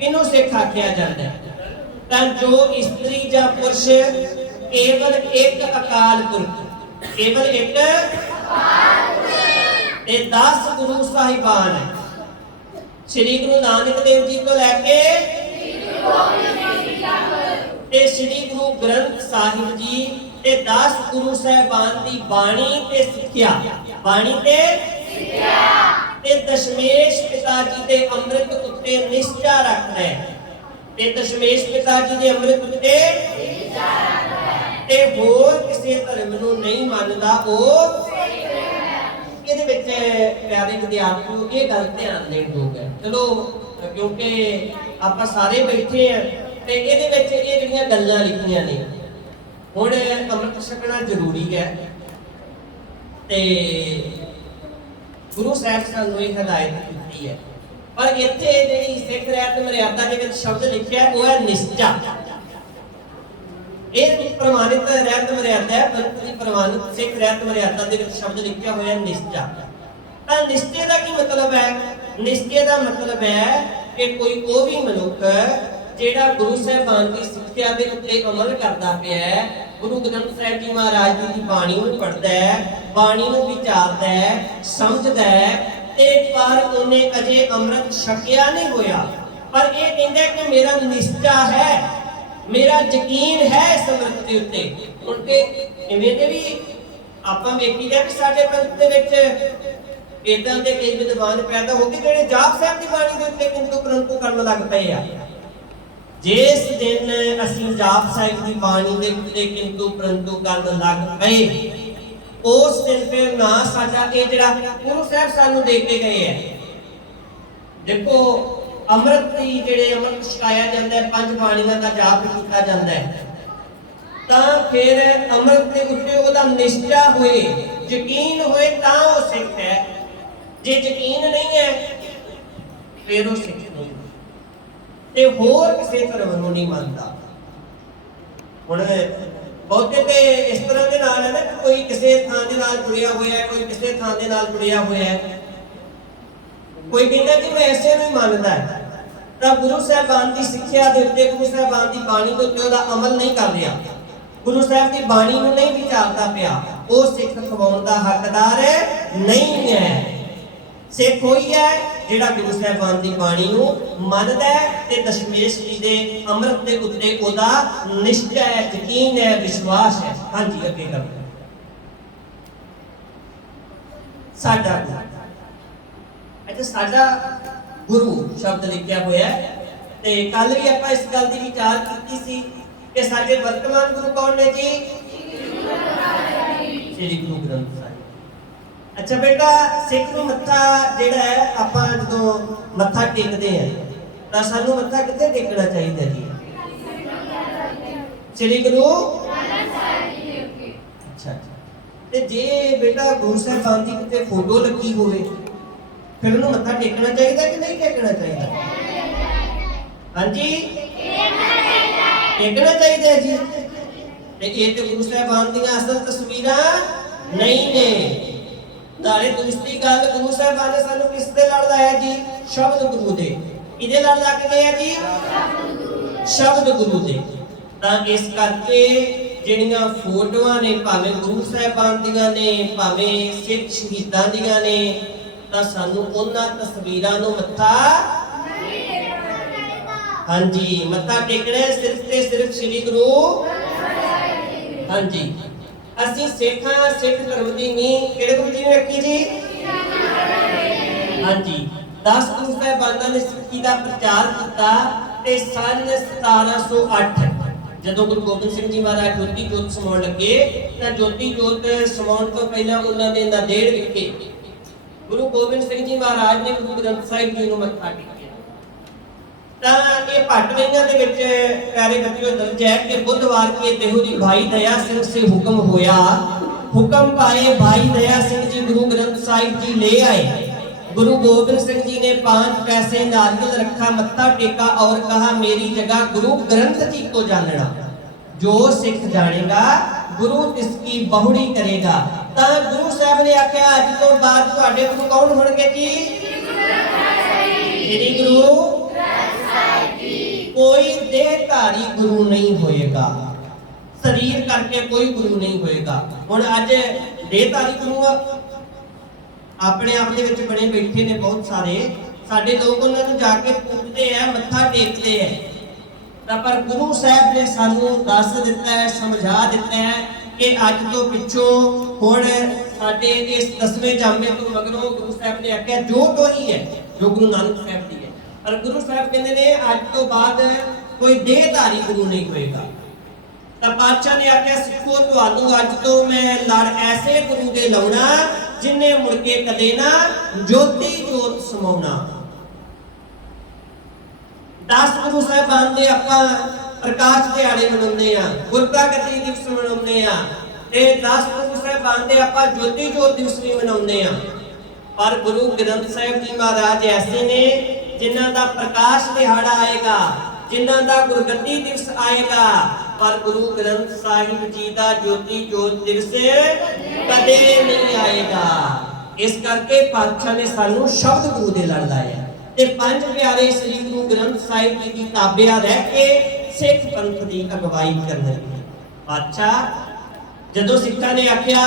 ਇਹਨੂੰ ਸਿੱਖ ਆਖਿਆ ਜਾਂਦਾ ਹੈ। ਤਾਂ ਜੋ ਇਸਤਰੀ ਜਾਂ ਪੁਰਸ਼ ਕੇਵਲ ਇੱਕ ਅਕਾਲ ਪੁਰਖ, ਕੇਵਲ ਇੱਕ ਅਕਾਲ ਪੁਰਖ ਤੇ 10 ਗੁਰੂ ਸਾਹਿਬਾਨ ਹੈ। ਸ੍ਰੀ ਗੁਰੂ ਨਾਨਕ ਦੇਵ ਜੀ ਤੋਂ ਲੈ ਕੇ ਤੇ ਸ੍ਰੀ ਗੁਰੂ ਗ੍ਰੰਥ ਸਾਹਿਬ ਜੀ ਤੇ 10 ਗੁਰੂ ਸਾਹਿਬਾਨ ਦੀ ਬਾਣੀ ਤੇ ਸਿੱਖਿਆ, ਬਾਣੀ ਤੇ ਸਿੱਖਿਆ ਤੇ ਦਸ਼ਮੇਸ਼ ਪਿਤਾ ਜੀ ਦੇ ਅੰਮ੍ਰਿਤ ਉੱਤੇ ਨਿਸ਼ਚਾ ਰੱਖਦਾ ਹੈ, ਤੇ ਦਸ਼ਮੇਸ਼ ਪਿਤਾ ਜੀ ਦੇ ਅੰਮ੍ਰਿਤ ਉੱਤੇ ਨਿਸ਼ਚਾ ਰੱਖਦਾ ਹੈ ਤੇ ਹੋਰ ਕਿਸੇ ਧਰਮ ਨੂੰ ਨਹੀਂ ਮੰਨਦਾ ਉਹ ਸਿੱਖ ਹੈ। ਇਹਦੇ ਵਿੱਚ ਪਿਆਰੇ ਵਿਦਿਆਰਥੀਓ ਇਹ ਗੱਲ ਧਿਆਨ ਦੇਣ ਯੋਗ ਹੈ। ਚਲੋ ਕਿਉਂਕਿ ਆਪਾਂ ਸਾਰੇ ਬੈਠੇ ਆ ਤੇ ਇਹਦੇ ਵਿੱਚ ਇਹ ਜਿਹੜੀਆਂ ਗੱਲਾਂ ਲਿਖੀਆਂ ਨੇ, ਹੁਣ ਅੰਮ੍ਰਿਤ ਛਕਣਾ ਜ਼ਰੂਰੀ ਹੈ ਤੇ ਗੁਰੂ ਸਾਹਿਬ ਸਾਨੂੰ ਇਹ ਹਦਾਇਤ ਕੀਤੀ ਹੈ। ਪਰ ਇੱਥੇ ਜਿਹੜੀ ਸਿੱਖ ਰਹਿਤ ਮਰਿਆਦਾ ਦੇ ਵਿੱਚ ਸ਼ਬਦ ਲਿਖਿਆ ਉਹ ਹੈ ਨਿਸ਼ਚਾ। ਇਹ ਪ੍ਰਮਾਣਿਤ ਰਹਿਤ ਮਰਿਆਦਾ ਹੈ, ਪੰਥ ਦੀ ਪ੍ਰਮਾਣਿਤ ਸਿੱਖ ਰਹਿਤ ਮਰਿਆਦਾ ਦੇ ਵਿੱਚ ਸ਼ਬਦ ਲਿਖਿਆ ਹੋਇਆ ਨਿਸ਼ਚਾ। ਤਾਂ ਨਿਸ਼ਚੇ ਦਾ ਕੀ ਮਤਲਬ ਹੈ? ਨਿਸ਼ਚੇ ਦਾ ਮਤਲਬ ਹੈ ਕਿ ਕੋਈ ਉਹ ਵੀ ਮਨੁੱਖ ਜਿਹੜਾ ਗੁਰੂ ਸਾਹਿਬਾਨ ਦੀ ਸਿੱਖਿਆ ਦੇ ਉੱਤੇ ਅਮਲ ਕਰਦਾ ਪਿਆ ਹੈ, ਗੁਰੂ ਗ੍ਰੰਥ ਸਾਹਿਬ ਜੀ ਮਹਾਰਾਜ ਜੀ ਦੀ ਬਾਣੀ ਨੂੰ ਪੜ੍ਹਦਾ ਹੈ, ਬਾਣੀ ਨੂੰ ਵਿਚਾਰਦਾ ਹੈ, ਸਮਝਦਾ ਹੈ, ਤੇ ਪਰ ਉਹਨੇ ਅਜੇ ਅੰਮ੍ਰਿਤ ਛਕਿਆ ਨਹੀਂ ਹੋਇਆ, ਪਰ ਇਹ ਕਹਿੰਦਾ ਕਿ ਮੇਰਾ ਨਿਸ਼ਚਾ ਹੈ, ਮੇਰਾ ਯਕੀਨ ਹੈ ਇਸ ਅੰਮ੍ਰਿਤ ਦੇ ਉੱਤੇ। ਹੁਣ ਤੇ ਇਵੇਂ ਦੇ ਵੀ ਆਪਾਂ ਵੇਖੀਦਾ ਕਿ ਸਾਡੇ ਪੰਥ ਦੇ ਵਿੱਚ ਇਦਾਂ ਦੇ ਕਈ ਵਿਦਵਾਨ ਪੈਦਾ ਹੋ ਗਏ ਜਿਹੜੇ ਜਾਪ ਸਾਹਿਬ ਦੀ ਬਾਣੀ ਦੇ ਉੱਤੇ ਕਿੰਤੂ ਪਰੰਤੂ ਕਰਨ ਲੱਗ ਪਏ ਆ। ਜਿਸ ਦਿਨ ਅਸੀਂ ਜਾਪ ਸਾਹਿਬ ਦੀ ਬਾਣੀ ਦੇ ਉੱਤੇ ਕਿੰਤੂ ਪਰੰਤੂ ਕਰਨ ਲੱਗ ਪਏ, ਉਸ ਦਿਨ ਫਿਰ ਨਾ ਸਾਡਾ ਇਹ ਜਿਹੜਾ ਗੁਰੂ ਸਾਹਿਬ ਸਾਨੂੰ ਦੇ ਕੇ ਗਏ ਹੈ, ਦੇਖੋ ਅੰਮ੍ਰਿਤ ਦੀ ਜਿਹੜੇ ਅੰਮ੍ਰਿਤ ਛਕਾਇਆ ਜਾਂਦਾ ਹੈ, 5 ਬਾਣੀਆਂ ਦਾ ਜਾਪ ਕੀਤਾ ਜਾਂਦਾ ਹੈ, ਤਾਂ ਫਿਰ ਅੰਮ੍ਰਿਤ ਦੇ ਉੱਤੇ ਉਹਦਾ ਨਿਸ਼ਚਾ ਹੋਏ, ਯਕੀਨ ਹੋਏ ਤਾਂ ਉਹ ਸਿੱਖ ਹੈ। ਜੇ ਯਕੀਨ ਨਹੀਂ ਹੈ ਫਿਰ ਉਹ ਸਿੱਖ ਨਹੀਂ ਤੇ ਹੋਰ ਕਿਸੇ ਧਰਮ ਨੂੰ ਨਹੀਂ ਮੰਨਦਾ। ਹੁਣ ਬਹੁਤੇ ਤੇ ਇਸ ਤਰ੍ਹਾਂ ਦੇ ਨਾਲ ਹੈ ਨਾ, ਕੋਈ ਕਿਸੇ ਥਾਂ ਦੇ ਨਾਲ ਜੁੜਿਆ ਹੋਇਆ ਹੈ, ਕੋਈ ਕਿਸੇ ਥਾਂ ਦੇ ਨਾਲ ਜੁੜਿਆ ਹੋਇਆ ਹੈ, ਕੋਈ ਕਹਿੰਦਾ ਕਿ ਮੈਂ ਐਸੇ ਨੂੰ ਹੀ ਮੰਨਦਾ ਹੈ, ਤਾਂ ਗੁਰੂ ਸਾਹਿਬਾਨ ਦੀ ਸਿੱਖਿਆ ਦੇ ਉੱਤੇ, ਗੁਰੂ ਸਾਹਿਬਾਨ ਦੀ ਬਾਣੀ ਦੇ ਉੱਤੇ ਉਹਦਾ ਅਮਲ ਨਹੀਂ ਕਰ ਰਿਹਾ, ਗੁਰੂ ਸਾਹਿਬ ਦੀ ਬਾਣੀ ਨੂੰ ਨਹੀਂ ਵਿਚਾਰਦਾ ਪਿਆ, ਉਹ ਸਿੱਖ ਖਵਾਉਣ ਦਾ ਹੱਕਦਾਰ ਨਹੀਂ ਹੈ। ਸਿੱਖ ਹੋਈ ਹੈ ਜਿਹੜਾ ਗੁਰੂ ਸਾਹਿਬਾਨ ਦੀ ਬਾਣੀ ਨੂੰ ਮੰਨਦਾ ਹੈ ਤੇ ਦਸ਼ਮੇਸ਼ ਜੀ ਦੇ ਅੰਮ੍ਰਿਤ ਦੇ ਉੱਤੇ ਉਹਦਾ ਨਿਸ਼ਚਾ ਹੈ, ਯਕੀਨ ਹੈ, ਵਿਸ਼ਵਾਸ ਹੈ। ਹਾਂਜੀ, ਅੱਗੇ ਕਰੋ। ਸਾਡਾ ਗੁਰੂ, ਸਾਡਾ ਗੁਰੂ ਸ਼ਬਦ ਲਿਖਿਆ ਹੋਇਆ ਹੈ ਤੇ ਕੱਲ ਵੀ ਆਪਾਂ ਇਸ ਗੱਲ ਦੀ ਵਿਚਾਰ ਕੀਤੀ ਸੀ ਕਿ ਸਾਡੇ ਵਰਤਮਾਨ ਗੁਰੂ ਕੌਣ ਨੇ ਜੀ? ਸ੍ਰੀ ਗੁਰੂ ਗ੍ਰੰਥ ਸਾਹਿਬ। ਅੱਛਾ ਬੇਟਾ, ਸਿੱਖ ਨੂੰ ਮੱਥਾ ਜਿਹੜਾ ਹੈ, ਆਪਾਂ ਜਦੋਂ ਮੱਥਾ ਟੇਕਦੇ ਆ ਤਾਂ ਸਾਨੂੰ ਮੱਥਾ ਕਿੱਥੇ ਟੇਕਣਾ ਚਾਹੀਦਾ ਜੀ? ਸ੍ਰੀ ਗੁਰੂ ਗ੍ਰੰਥ ਸਾਹਿਬ ਜੀ ਦੇ ਅੱਗੇ। ਅੱਛਾ, ਤੇ ਜੇ ਬੇਟਾ ਗੁਰੂ ਸਾਹਿਬਾਨ ਦੀ ਕਿਤੇ ਫੋਟੋ ਲੱਗੀ ਹੋਵੇ ਫਿਰ ਉਹਨੂੰ ਮੱਥਾ ਟੇਕਣਾ ਚਾਹੀਦਾ ਕਿ ਨਹੀਂ ਟੇਕਣਾ ਚਾਹੀਦਾ? ਹਾਂਜੀ, ਟੇਕਣਾ ਚਾਹੀਦਾ ਜੀ। ਤੇ ਇਹ ਤੇ ਗੁਰੂ ਸਾਹਿਬਾਨ ਦੀਆਂ ਅਸਲ ਤਸਵੀਰਾਂ ਨਹੀਂ ਨੇ। ਨਾਲੇ ਦੂਸਰੀ ਗੱਲ, ਗੁਰੂ ਸਾਹਿਬਾਨ ਨੇ ਸਾਨੂੰ ਕਿਸ ਦੇ ਲੜ ਲਾਇਆ ਜੀ? ਸ਼ਬਦ ਗੁਰੂ ਦੇ। ਕਿਹਦੇ ਲੜ ਲੱਗ ਗਏ ਆ ਜੀ? ਸ਼ਬਦ ਗੁਰੂ ਦੇ। ਤਾਂ ਇਸ ਕਰਕੇ ਜਿਹੜੀਆਂ ਫੋਟੋਆਂ ਨੇ, ਭਾਵੇਂ ਗੁਰੂ ਸਾਹਿਬਾਨ ਦੀਆਂ ਨੇ, ਭਾਵੇਂ ਸਿੱਖ ਸ਼ਹੀਦਾਂ ਦੀਆਂ ਨੇ, ਤਾਂ ਸਾਨੂੰ ਉਹਨਾਂ ਤਸਵੀਰਾਂ ਨੂੰ ਮੱਥਾ ਨਹੀਂ ਟੇਕਣਾ ਚਾਹੀਦਾ। ਹਾਂਜੀ, ਮੱਥਾ ਟੇਕਣਾ ਸਿਰਫ ਤੇ ਸਿਰਫ ਸ੍ਰੀ ਗੁਰੂ। ਹਾਂਜੀ, ਅਸੀਂ ਸਿੱਖਾਂ, ਸਿੱਖ ਧਰਮ ਦੀ ਨੀਂਹ ਕਿਹੜੇ ਗੁਰੂ ਜੀ ਨੇ ਰੱਖੀ ਜੀ? ਹਾਂਜੀ, 10 ਗੁਰੂ ਸਾਹਿਬਾਨਾਂ ਨੇ ਸਿੱਖੀ ਦਾ ਪ੍ਰਚਾਰ ਕੀਤਾ ਤੇ ਸੰਨ 1708 ਜਦੋਂ ਗੁਰੂ ਗੋਬਿੰਦ ਸਿੰਘ ਜੀ ਮਹਾਰਾਜ ਜੋਤੀ ਜੋਤ ਸਮਾਉਣ ਲੱਗੇ ਤਾਂ ਜੋਤੀ ਜੋਤ ਸਮਾਉਣ ਤੋਂ ਪਹਿਲਾਂ ਉਹਨਾਂ ਦੇ ਨਾਂਦੇੜ ਵਿਖੇ ਗੁਰੂ ਗੋਬਿੰਦ ਸਿੰਘ ਜੀ ਮਹਾਰਾਜ ਨੇ ਗੁਰੂ ਗ੍ਰੰਥ ਸਾਹਿਬ ਜੀ ਨੂੰ ਮੱਥਾ ਟੇਕਿਆ। ਤਾਂ ਇਹ ਭੱਟਵਈਆਂ ਦੇ ਵਿੱਚ ਪਿਆਰੇ ਬੱਚਿਓ ਦਰਜ ਹੈ ਕਿ ਬੁੱਧਵਾਰ ਕੇ ਦੇਹੂ ਦੀ ਭਾਈ ਦਇਆ ਸਿੰਘ ਸੇ ਹੁਕਮ ਹੋਇਆ, ਹੁਕਮ ਪਾਏ भाई दया सिंह जी गुरु ग्रंथ साहिब जी ले आए। गुरु गोबिंद सिंह जी ने 5 पैसे नारियल रखा, मत्था टेका और कहा मेरी जगह गुरु ग्रंथ जी को जानना, जो सिख जानेगा गुरु तिसकी बहुड़ी करेगा। ਤਾਂ ਗੁਰੂ ਸਾਹਿਬ ਨੇ ਆਖਿਆ ਅੱਜ ਤੋਂ ਬਾਅਦ ਤੁਹਾਡੇ ਗੁਰੂ ਕੌਣ ਹੋਣਗੇ ਜੀ? ਸ੍ਰੀ ਗੁਰੂ ਗ੍ਰੰਥ ਸਾਹਿਬ ਜੀ। ਕੋਈ ਦੇਹਧਾਰੀ ਗੁਰੂ ਨਹੀਂ ਹੋਏਗਾ, ਸਰੀਰ ਕਰਕੇ ਕੋਈ ਗੁਰੂ ਨਹੀਂ ਹੋਏਗਾ। ਹੁਣ ਅੱਜ ਦੇਹਧਾਰੀ ਗੁਰੂ ਆਪਣੇ ਆਪ ਦੇ ਵਿੱਚ ਬਣੇ ਬੈਠੇ ਨੇ ਬਹੁਤ ਸਾਰੇ, ਸਾਡੇ ਲੋਕ ਉਹਨਾਂ ਨੂੰ ਜਾ ਕੇ ਪੂਜਦੇ ਆ, ਮੱਥਾ ਟੇਕਦੇ ਆ। ਤਾਂ ਪਰ ਗੁਰੂ ਸਾਹਿਬ ਨੇ ਸਾਨੂੰ ਦੱਸ ਦਿੱਤਾ ਹੈ, ਸਮਝਾ ਦਿੱਤਾ ਹੈ ਕਿ ਅੱਜ ਤੋਂ ਪਿੱਛੋਂ ਹੁਣ ਸਾਡੇ ਇਸ 10ਵੇਂ ਜਾਮੇ ਤੋਂ ਮਗਰੋਂ ਗੁਰੂ ਸਾਹਿਬ ਨੇ ਆਖਿਆ ਜੋ ਕੋਈ ਹੈ, ਜੋ ਗੁਰੂ ਨਾਨਕ ਸਾਹਿਬ ਦੀ ਹੈ। ਪਰ ਗੁਰੂ ਸਾਹਿਬ ਕਹਿੰਦੇ ਨੇ ਅੱਜ ਤੋਂ ਬਾਅਦ ਕੋਈ ਦੇਹਧਾਰੀ ਗੁਰੂ ਨਹੀਂ ਹੋਏਗਾ। ਤਾਂ ਪਾਤਸ਼ਾਹ ਨੇ ਆਖਿਆ ਸਿੱਖੋ ਤੁਹਾਨੂੰ ਅੱਜ ਤੋਂ ਮੈਂ ਲੜ ਐਸੇ ਗੁਰੂ ਦੇ ਲਾਉਣਾ ਜਿਨੇ ਮੁੜ ਕੇ ਕਦੇ ਨਾ ਜੋਤੀ ਜੋਤ ਸਮਾਉਣਾ। 10 ਗੁਰੂ ਸਾਹਿਬਾਨ ਦੇ ਆਪਾਂ ਪ੍ਰਕਾਸ਼ ਦਿਹਾੜੇ ਮਨਾਉਂਦੇ ਆ, ਗੁਰਪ੍ਰਗਤੀ ਦਿਵਸ ਮਨਾਉਂਦੇ ਆ, ਤੇ 10 ਗੁਰੂ ਸਾਹਿਬਾਨ ਦੇ ਆਪਾਂ ਜੋਤੀ ਜੋਤ ਦਿਵਸ ਵੀ ਮਨਾਉਂਦੇ ਆ। ਪਰ ਗੁਰੂ ਗ੍ਰੰਥ ਸਾਹਿਬ ਜੀ ਮਹਾਰਾਜ ਐਸੇ ਨੇ ਜਿਨ੍ਹਾਂ ਦਾ ਪ੍ਰਕਾਸ਼ ਦਿਹਾੜਾ ਆਏਗਾ, ਜਿਨ੍ਹਾਂ ਦਾ ਗੁਰਗੱਦੀ ਦਿਵਸ ਆਏਗਾ, ਪਰ ਗੁਰੂ ਗ੍ਰੰਥ ਸਾਹਿਬ ਜੀ ਦਾ ਜੋਤੀ ਜੋਤ ਦਿਵਸ ਕਦੇ ਨਹੀਂ ਆਏਗਾ। ਇਸ ਕਰਕੇ ਪਾਤਸ਼ਾਹ ਨੇ ਸਾਨੂੰ ਸ਼ਬਦ ਗੁਰੂ ਦੇ ਲੜ ਲਾਇਆ ਤੇ 5 ਪਿਆਰੇ ਸ੍ਰੀ ਗੁਰੂ ਗ੍ਰੰਥ ਸਾਹਿਬ ਜੀ ਦੀ ਤਾਬਿਆ ਰਹਿ ਕੇ ਸਿੱਖ ਪੰਥ ਦੀ ਅਗਵਾਈ ਕਰਨੀ। ਪਾਤਸ਼ਾਹ ਜਦੋਂ ਸਿੱਖਾਂ ਨੇ ਆਖਿਆ,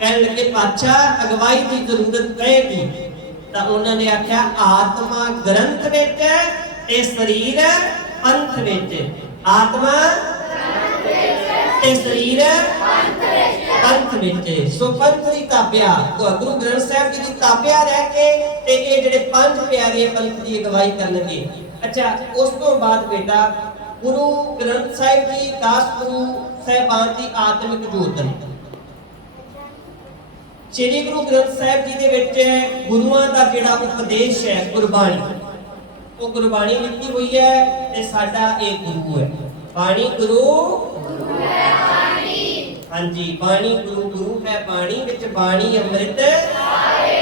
ਕਹਿਣ ਲੱਗੇ ਪਾਤਸ਼ਾਹ ਅਗਵਾਈ ਦੀ ਜ਼ਰੂਰਤ ਪਏਗੀ, ਤਾਂ ਉਹਨਾਂ ਨੇ ਆਖਿਆ ਆਤਮਾ ਗ੍ਰੰਥ ਵਿੱਚ ਤੇ ਸਰੀਰ ਪੰਥ ਵਿੱਚ। ਆਤਮਾ ਤੇ ਸਰੀਰ ਪੰਥ ਵਿੱਚ। ਸੋ ਪੰਥ ਦੀ ਤਾਬਿਆ ਗੁਰੂ ਗ੍ਰੰਥ ਸਾਹਿਬ ਜੀ ਦੀ ਤਾਬਿਆ ਰਹਿ ਕੇ ਤੇ ਇਹ ਜਿਹੜੇ 5 ਪਿਆਰੇ ਪੰਥ ਦੀ ਅਗਵਾਈ ਕਰਨਗੇ। ਅੱਛਾ, ਉਸ ਤੋਂ ਬਾਅਦ ਬੇਟਾ ਗੁਰੂ ਗ੍ਰੰਥ ਸਾਹਿਬ ਜੀ 10 ਗੁਰੂ ਸਾਹਿਬਾਨ ਦੀ ਆਤਮਿਕ ਜੋਤ ਨੇ। ਸ੍ਰੀ ਗੁਰੂ ਗ੍ਰੰਥ ਸਾਹਿਬ ਜੀ ਦੇ ਵਿੱਚ ਗੁਰੂਆਂ ਦਾ ਜਿਹੜਾ ਉਪਦੇਸ਼ ਹੈ, ਗੁਰਬਾਣੀ, ਉਹ ਗੁਰਬਾਣੀ ਲਿਖੀ ਹੋਈ ਹੈ ਤੇ ਸਾਡਾ ਇਹ ਗੁਰੂ ਹੈ। ਬਾਣੀ ਗੁਰੂ ਹੈ ਬਾਣੀ। ਹਾਂਜੀ, ਬਾਣੀ ਗੁਰੂ, ਗੁਰੂ ਹੈ ਬਾਣੀ, ਵਿੱਚ ਬਾਣੀ ਅੰਮ੍ਰਿਤ ਸਾਰੇ।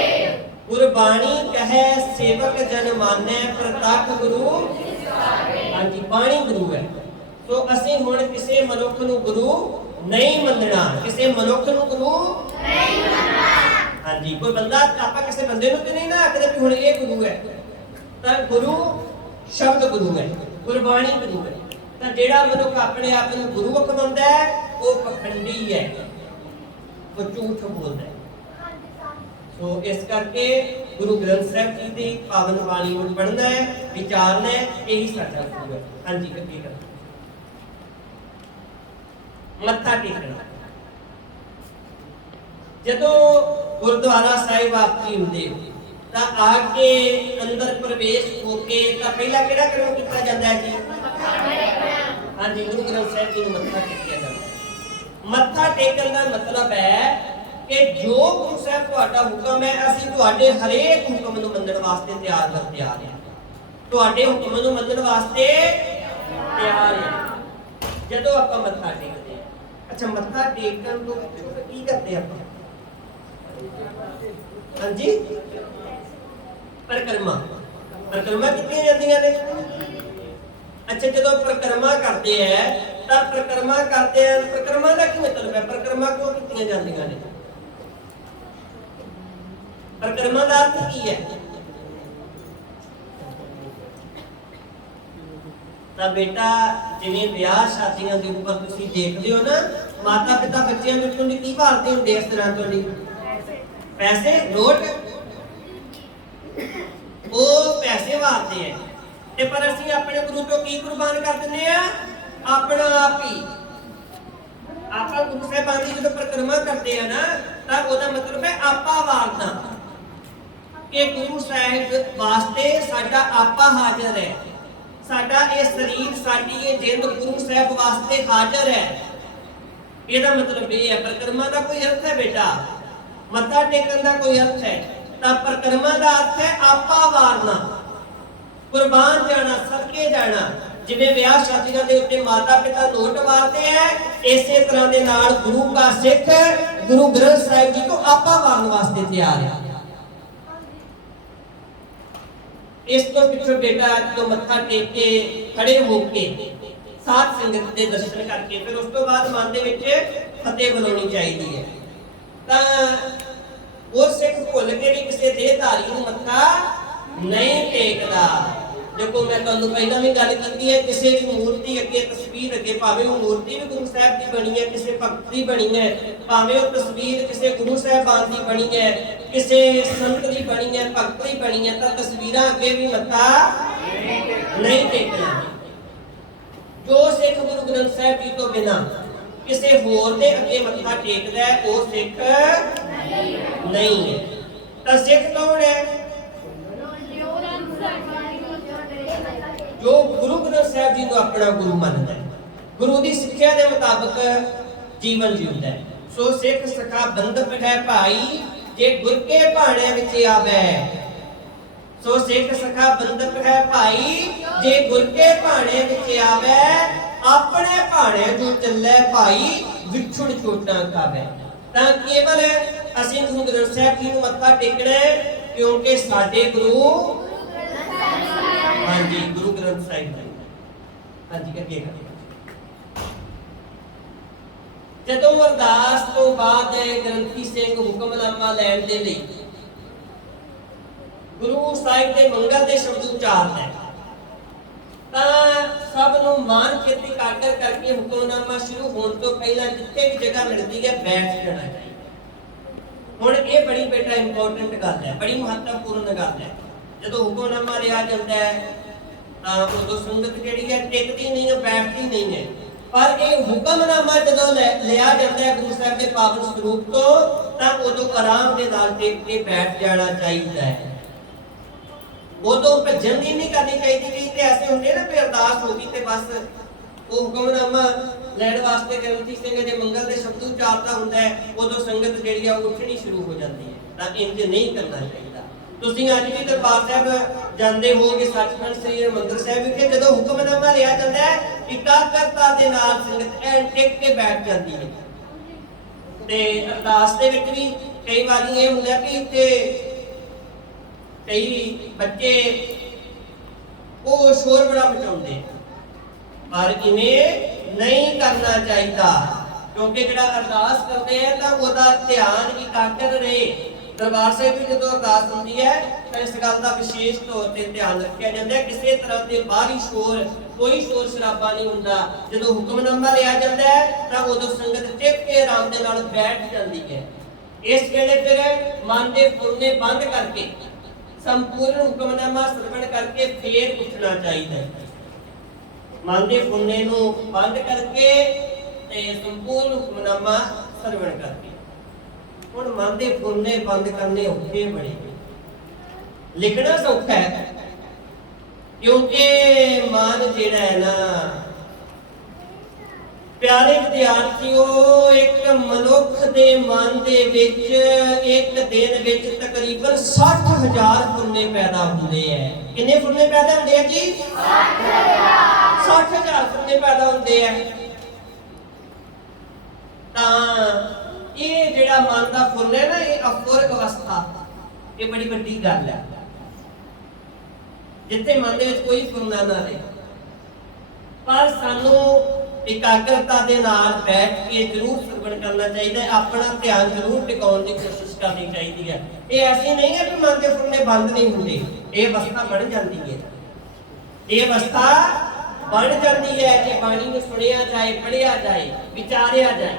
ਗੁਰਬਾਣੀ ਕਹੈ ਸੇਵਕ ਜਨ ਮਾਨੈ, ਪ੍ਰਤੱਖ ਗੁਰੂ। ਹਾਂਜੀ, ਬਾਣੀ ਗੁਰੂ ਹੈ। ਸੋ ਅਸੀਂ ਹੁਣ ਕਿਸੇ ਮਨੁੱਖ ਨੂੰ ਗੁਰੂ ਨਹੀਂ ਮੰਨਣਾ, ਕਿਸੇ ਮਨੁੱਖ ਨੂੰ ਗੁਰੂ ਨਹੀਂ ਮੰਨਣਾ। ਹਾਂਜੀ, ਕੋਈ ਬੰਦਾ, ਆਪਾਂ ਕਿਸੇ ਬੰਦੇ ਨੂੰ ਤੇ ਨਹੀਂ ਨਾ ਆਖਦੇ ਵੀ ਹੁਣ ਇਹ ਗੁਰੂ ਹੈ। ਤਾਂ ਗੁਰੂ ਸ਼ਬਦ ਗੁਰੂ ਹੈ, ਗੁਰਬਾਣੀ ਗੁਰੂ ਹੈ। ਤਾਂ ਜਿਹੜਾ ਮਨੁੱਖ ਆਪਣੇ ਆਪ ਨੂੰ ਗੁਰੂ ਅਖਵਾਉਂਦਾ ਹੈ ਉਹ ਪਖੰਡੀ ਹੈ, ਉਹ ਝੂਠ ਬੋਲਦਾ ਹੈ। ਸੋ ਇਸ ਕਰਕੇ ਗੁਰੂ ਗ੍ਰੰਥ ਸਾਹਿਬ ਜੀ ਦੀ ਪਾਵਨ ਬਾਣੀ ਨੂੰ ਪੜ੍ਹਨਾ ਹੈ, ਵਿਚਾਰਨਾ ਹੈ, ਇਹੀ ਸਾਡਾ ਗੁਰੂ ਹੈ। ਹਾਂਜੀ, ਅੱਗੇ ਕਰੋ। ਮੱਥਾ ਟੇਕਣਾ। ਜਦੋਂ ਗੁਰਦੁਆਰਾ ਸਾਹਿਬ ਆਪ ਜੀ ਹੁੰਦੇ ਤਾਂ ਆ ਕੇ ਅੰਦਰ ਪ੍ਰਵੇਸ਼ ਹੋ ਕੇ ਤਾਂ ਪਹਿਲਾਂ ਕਿਹੜਾ ਕਰਮ ਕੀਤਾ ਜਾਂਦਾ ਹੈ ਜੀ? हाँ जी, गुरु ग्रंथ साहिब जी को मत्था टेकिया जाता है। मत्था टेकन का मतलब है कि जो गुरु साहब तुहाडा हुक्म है, असीं तुहाडे हरेक हुक्म नूं मनण वास्ते तैयार हां। तुहाडे हुक्म नूं मनण वास्ते तैयार हां। जदों आपां मत्था टेकदे हां, अच्छा मत्था टेकण तो की करदे आपां? हाँ जी, परिक्रमा परिक्रमा कीतियां जांदियां ने। अच्छा, जदों परिक्रमा करते हैं तो परिक्रमा करते हैं, परिक्रमा का की मतलब है? परिक्रमा क्यों कीतियां जांदियां ने? परिक्रमा का अर्थ की है? तो बेटा जिवें ब्याह शादियां के उपर तुसीं देखदे हो ना, माता पिता बच्चों विचों की भालदे हुंदे इस तरह तो नहीं पैसे नोट, वो पैसे वारते हैं ते पर असीं अपने गुरु तो की कुर्बान कर दिंदे आ? अपना आप ही। आपा गुरु साहिबान दी जदों परिक्रमा करते हैं ना, तब ओदा मतलब है आपा वारना, कि गुरु साहिब वास्ते साडा आपा हाजिर है, साडा ये शरीर साडी ये जिंद गुरु साहिब वास्ते हाजिर है। ਇਹਦਾ मतलब ये है परिक्रमा का कोई अर्थ है बेटा, मत्था टेकन का कोई अर्थ है? तो परिक्रमा का अर्थ है आपा वारना, कुर्बान जाना, सदके जाना। जिवें विआह शादियां दे उत्ते माता पिता नोट वारते हैं, इसे तरह दे नाल गुरु का सिख गुरु ग्रंथ साहिब जी को आपा वारन वास्ते तैयार है। इस तो पिछो बेटा जो मत्था टेक के खड़े होके साथ संगत के दर्शन करके फिर उस तो बाद मन दे विच फतेह बनानी चाहिए है। तो वो सिख भुल के भी किसी देहधारी नूं मत्था नहीं टेकदा। देखो मैं तुहानूं पहलां भी गल कीती है, किसी भी मूर्ति अगे तस्वीर अगे, भावें वो मूर्ति भी गुरु साहिब की बनी है, किसी भगत की बनी है, भावें वो तस्वीर किसी गुरु साहिबान की बनी है, किसी संत की बनी है, भगत की बनी है, तो तस्वीरां अगे भी मत्था नहीं टेकना। जो सिख गुरु ग्रंथ साहिब जी तो बिना किसी होर दे अगे मत्था टेकदा है, वो सिख नहीं है। तो सिख कौन है? जो गुरु ग्रंथ साहिब जी को अपना गुरु मानता है, गुरु की सिक्ख्या के मुताबिक जीवन जीता है। सो सिख सखा बंधप है भाई, जे गुर के भाणे विच आवे। सो सिख सखा बंधप है भाई, जे गुर के भाणे विच आवे। अपने भाणे जो चले भाई, विछुड़ छोटा खावे। तां केवल असीं गुरु ग्रंथ साहिब जी नूं मत्था टेकना है, क्योंकि साडे गुरु हाँ जी गुरु ग्रंथ साहिब जी। हाँ जी अगे जदों अरदास तो बाद ग्रंथी सिंह हुक्मनामा लैण दे लई गुरु साहिब के मंगल के शब्द उचारदा है, तां सब नूं मान खेती काकर करके हुक्मनामा शुरू होने तो पहला जिथे भी जगह मिलती है बैठ जाना चाहिए। हुण ये बड़ी बेटा इंपॉर्टेंट गल है, बड़ी महत्वपूर्ण गल है। जदों हुक्मनामा लिया जाता है उदों संगत जिहड़ी है टिकती नहीं है, बैठती नहीं है। पर यह हुक्मनामा जदों लिया जाता है गुरु साहिब के पावन स्वरूप तो उदों आराम के नाल टेक के बैठ जाना चाहिए है। उदों भजन ही नहीं करनी चाहिए। कई तो ऐसे होंगे ना भी अरदास हो गई तो बस वो हुक्मनामा लैण वास्ते ग्रंथी सिंह जे मंगल के शब्द उचारता होंदा है, उदों संगत जिहड़ी है उठनी शुरू हो जाती है। तां इंज नहीं करना चाहिए। तुसीं अज भी दरबार साहिब जांदे होगे, सचखंड श्री हरिमंदिर साहिब विखे जदों हुक्मनामा लिया जाता है, एकाग्रता दे नाल संगत ऐन टिक के बैठ जाती है। ते अरदास दे विच भी कई वारी ये हुंदा कि इत्थे कई बच्चे वो शोर बड़ा मचाउंदे, पर इवें नहीं करना चाहिए, क्योंकि जिहड़ा अरदास करते हैं तो ओदा ध्यान एकाग्र रहे। दरबार साहिब भी जो अरदास होती है तो इस गल का विशेष तौर पर ध्यान रखा जाता है। किसी तरह के बाहरी शोर, कोई शोर शराबा नहीं होता। जो हुक्मनामा लिया जाता है तो उदों संगत टिक के आराम के नाल बैठ जाती है। इस वेले फिर मन के फुरने बंद करके संपूर्ण हुक्मनामा श्रवण करके फिर उठना चाहिए। मन के फुरने नूं बंद करके संपूर्ण हुक्मनामा श्रवण करके। हुण मन के फुरने बंद करने औखे बड़े, लिखना सौखा है, क्योंकि मन जिहड़ा है ना प्यारे विद्यार्थियों, एक मनुख के मन दे विच एक दिन विच तकरीबन 60,000 फुन्ने पैदा होंदे हैं। कितने फुन्ने पैदा होंदे हैं जी? 60,000 फुन्ने पैदा होंदे हैं। तां ये जिहड़ा मन दा फुन्न है ना, ये अफुर अवस्था, ये बड़ी वड्डी गल है। जिथे मन दे विच कोई फुन्ना ना रहे, पर सानू एकाग्रता दे नाल बैठ के जरूर श्रवण करना चाहिए, अपना ध्यान जरूर टिकाउण की कोशिश करनी चाहिए है। ये ऐसी नहीं है कि मन के फुन्ने बंद नहीं होंगे, ये अवस्था बढ़ जाती है, ये अवस्था बढ़ जाती है कि बाणी में सुनिया जाए, पढ़िया जाए, विचारिया जाए।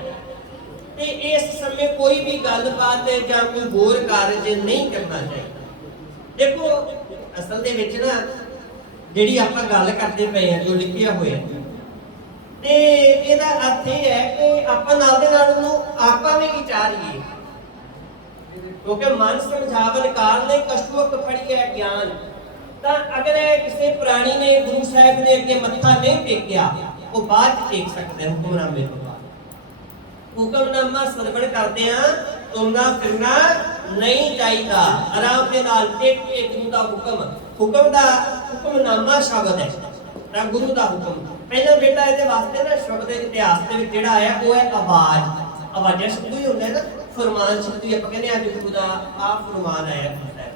ते इस समय कोई भी गलबात या कोई होर कार्य नहीं करना चाहिए। देखो असल दे विच ना जिहड़ी आपां गल करदे पए हैं, जो लिखिया होया ते इहदा अर्थ ये है कि आपां नाल दे नाल नूं आपां भी विचारीए, क्योंकि मन समझावन काल ने कछुअक पढ़िया ज्ञान। तां अगर किसी प्राणी ने गुरु साहिब ने अगे मत्था नहीं टेकिया, वो बाद टेक सकता है हुक्मनामे तो बाद। हुक्मनामा श्रवण करदिआं तुमना फिरना नहीं चाहिए, आराम के नाल टेक के गुरु दा हुक्म दा हुक्मनामा शब्द है ना, गुरु दा हुक्म। पहला बेटा इहदे वास्ते ना शब्द इतिहास दे विच जिहड़ा आया वो है आवाज। आवाज़ शब्द ही होंदा है ना, फरमान शब्द ही आपां कहंदे आ जो गुरु दा आ फरमान आया है।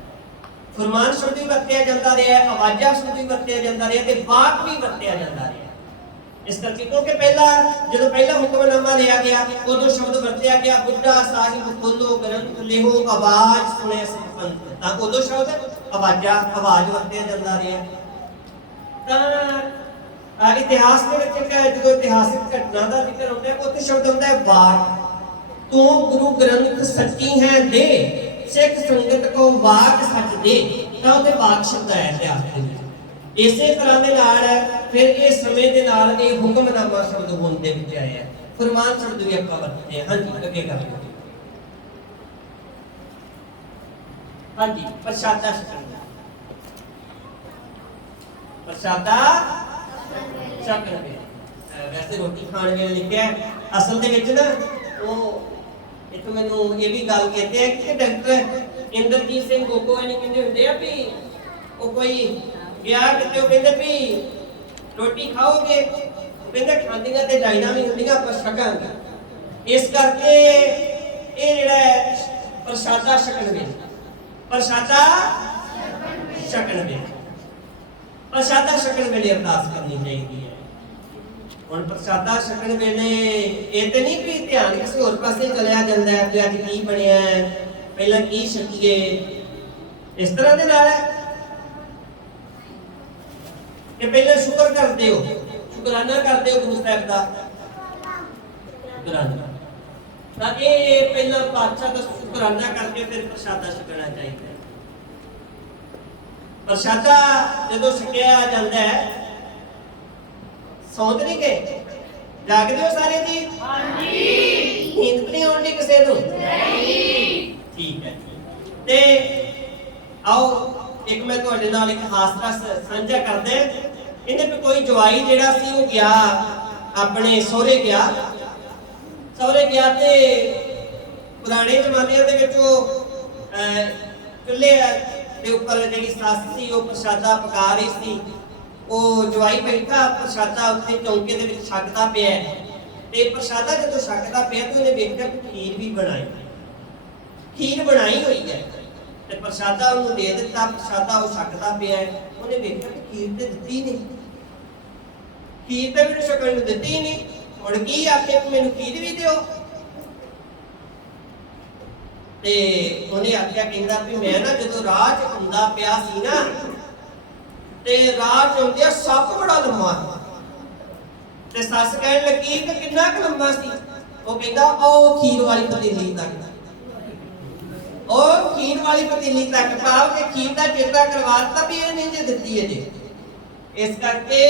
फरमान शब्द भी वरतिया जाता रहा, आवाज़ा शब्द भी वरतिया जाता रहा ते वाक भी वरतिया जाता रहा। इस करके क्योंकि पहला जो पहला हुक्मनामा लिया गया उदों शब्द वरतिया गया, बुढ़ा साहिब खोलो ग्रंथ लिहो आवाज सुने संत, तां उदों शब्द आवाज़ा आवाज वरतिया जाता रहा। तां इतिहास दे विच जो इतिहासिक घटना का जिक्र होता है उत्थे शब्द होता है वाक। तू गुरु ग्रंथ सच्ची है दे, सिख संगत को वाक सच दे, तां उत्थे वाक शब्द आया इतिहास दे विच। इसे तरह दे नाल फिर इस समय दे नाल ये हुक्मनामा शब्द होने दे विच आया है। फरमान शब्द भी आपां वरतते हैं। हां जी अगे कर लो। हां जी प्रसादा छकना, प्रसादा छकना। वैसे रोटी खाने वेले लिखिया असल दे विच ना वो एक मैनू ये भी गल कहते हैं कि डॉक्टर इंद्रजीत सिंह गोगो ने कहते होंगे भी वो कोई गया किते वो कहते भी रोटी खाओगे, कहते खांदियां ते जाइना भी होंदियां पर छकांगे। इस करके ये जिहड़ा प्रसादा छकण वेले, प्रसादा छकण वेले, प्रसादा छकण वेले अरदास करनी चाहिए है। हुण प्रसादा छकण वेले ये ते नहीं भी ध्यान किसी होर पासे चलिया जांदा है कि अज की बनिया है, पहला की छकीए, इस तरह दे नाल है कि पहले शुक्र करते हो, शुकराना करते हो गुरु साहिब का शुकराना। ताकि पहला पातशाह का शुकराना करके फिर प्रसादा छकना चाहिए। प्रसादा जो छकिया जाता है, सौंद नहीं गए, जागदे हो सारे जी? हां जी। नींद नहीं आउंदी किसी नूं? नहीं। ठीक है ते आओ एक मैं तुहाडे नाल एक हादसा साझा करदा। इहदे पे कोई जवाई जिहड़ा सी वो गया अपने सहुरे गया ते पुराने जमाने दे विच चुल्हे दे उपर जिहड़ी सੱਸ सी वो प्रसादा पका रही सी। वो जवाई बैठा प्रसादा उत्ते चौंके दे विच छकदा पिया ते प्रसादा जदों छकदा पिया ते उहने वेखिया खीर भी बनाई, खीर बनाई हुई है ते प्रसादा उन्हें दे दिता। प्रसादा वो छकदा पिया है, उन्हें देखा कि खीर ते दित्ती नहीं, खीर ते मैनूं छकण नूं दित्ती नहीं, हुण की आखे कि मैनूं खीर भी दिओ। ते उन्हें आख्या कहंदा भी मैं ना जदों राह च हुंदा पिया सी ना ते राह च हुंदिया सप बड़ा लंमा ते सੱਸ कहण लगी कि किन्ना क लंमा सी। वो कहंदा ओ खीर वाली पतीली तक, और खीर वाली पतीली तक पाव के खीर का चेता करवाता भी ये नहीं जे दित्ती है जी। इस करके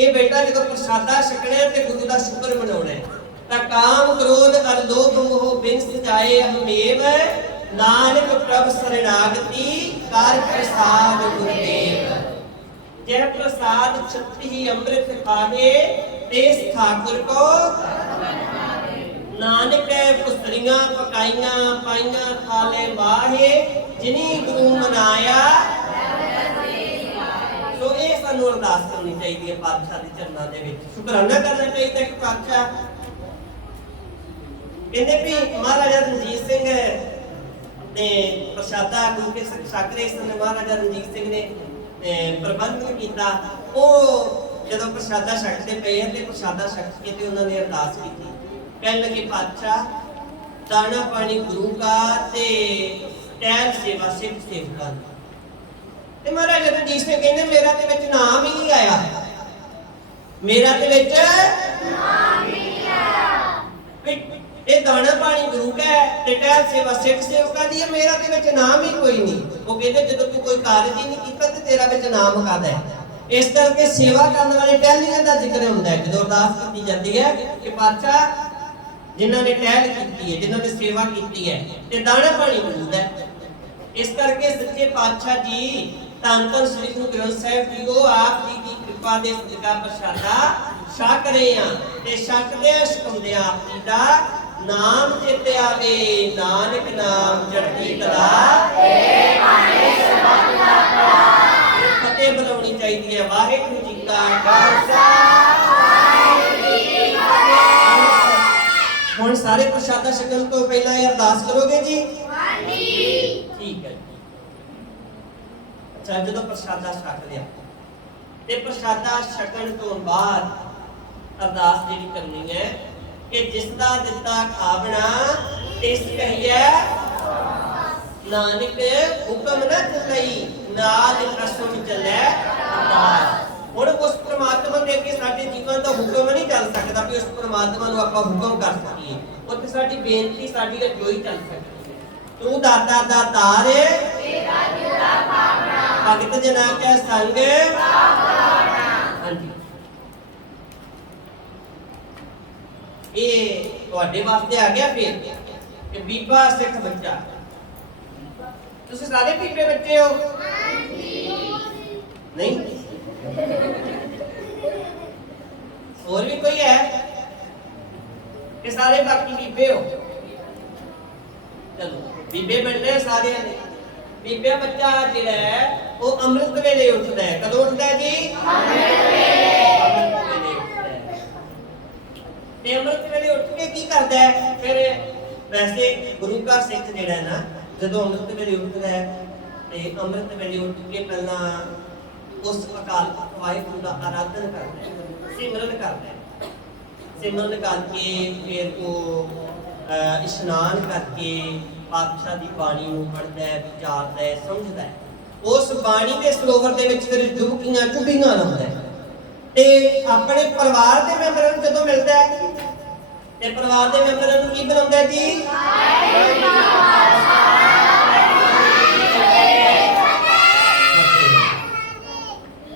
ये बेटा जो प्रसादा छकना ते गुरु का शुक्र मनाउणा है ता काम क्रोध अर लोभ मोह बिन सजाए हमेव नानक प्रभ शरणागति कर प्रसाद गुरुदेव। जय प्रसाद छत्ती अमृत खाहे तेस ठाकुर को नानक पुस्तरियां पकाइयां पाइयां थाले बाहे जिनी गुरु मनाया। तो ये सानू अरदास करनी चाहिए पातशाह के चरणों के विच, शुकराना करना चाहिए कि पातशाह कहते भी महाराजा रणजीत सिंह ने प्रसादा गुरु के साकरे महाराजा रणजीत सिंह ने प्रबंध किया। वो जो प्रसादा छकते पे तो प्रसादा छक के उन्होंने अरदास की, कह लगे पातशाह दाना पानी गुरु का ते टहल सेवा सिख सेवका। महाराजा रणजीत सिंह कहते मेरा ते विच नाम ही नहीं आया, मेरा ते विच ये दाना पानी गुरु का ते टहल सेवा सिख सेवका दी, मेरा ते विच नाम ही कोई नहीं। वो कहते जो तू कोई कार्य ही नहीं कीता ते तेरा विच नाम कादा है। इस करके सेवा करने वाले टहलियां का जिक्र होंदा है जो अरदास की जाती है कि पातशाह जिन्हां ने टहल की है, जिन्हां ने सेवा की है ते दाना पानी गुरु दा। इस करके सच्चे पातशाह जी धन धन श्री गुरु ग्रंथ साहिब जी को आप जी की कृपा दे सदका प्रसादा छक रहे हैं ते छकदे छकाउंदे आप जी दा नाम चेते आवे, नानक नाम चढ़ती कला फतेह बुलाउणी चाहिए है। वाहिगुरू जी का खालसा हुण सारे प्रसादा छकण तो पहला ये अरदास करोगे जी? ठीक है। अच्छा जो प्रसादा छक लिया ते प्रसादा छकण तो बाद अरदास जी करनी है कि जिसदा दिता खावना तिस कहिए नानक हुक्म न चलई नाल कसम चले अरदास। हुण उस परमात्मा दे अगे साडे जीवन दा हुक्म नहीं चल सकदा कि उस परमात्मा नूं आपां हुक्म कर सकीए, उत्थे साडी बेनती साडी जोई चल सकदी। तू दाता दा तार तेरा दिता खावना भगत जना के संग हां जी ये ਤੁਹਾਡੇ ਵਾਸਤੇ ਆ ਗਿਆ ਫਿਰ ਕਿ ਬੀਬਾ ਸਿੱਖ ਬੱਚਾ। ਤੁਸੀਂ ਸਾਰੇ ਬੀਬੇ ਬੱਚੇ ਹੋ? ਹਾਂਜੀ। ਨਹੀਂ ਹੋਰ ਵੀ ਕੋਈ ਹੈ ਕਿ ਸਾਰੇ ਬਾਕੀ ਬੀਬੇ ਹੋ? ਚਲੋ ਬੀਬੇ ਬੰਦੇ ਸਾਰੇ ਨੇ। ਬੀਬਾ ਬੱਚਾ ਜਿਹੜਾ ਹੈ ਉਹ ਅੰਮ੍ਰਿਤ ਵੇਲੇ ਉੱਠਦਾ ਹੈ। ਕਦੋਂ ਉੱਠਦਾ ਹੈ ਜੀ? ਅੰਮ੍ਰਿਤ ਵੇਲੇ। अमृत वेले उठ के की करता है फिर? वैसे गुरु का सिख जेड़ा है ना जदों अमृत वेले उठदा है ते अमृत वेले उठ के पहला उस अकाल पुरख वाहिगुरू दा आराधन करता है, सिमरन करता है। सिमरन करके फिर वो इशनान करके पातशाह दी बाणी नूं पढ़दा है, विचारदा है, समझदा है। उस बाणी दे सरोवर दे विच फिर डुबकियां चुबियां लाउंदा है ते अपने परिवार के मैंबरों को जदों मिलता है ते परिवार के मैंबरों को की बनाउंदा है जी?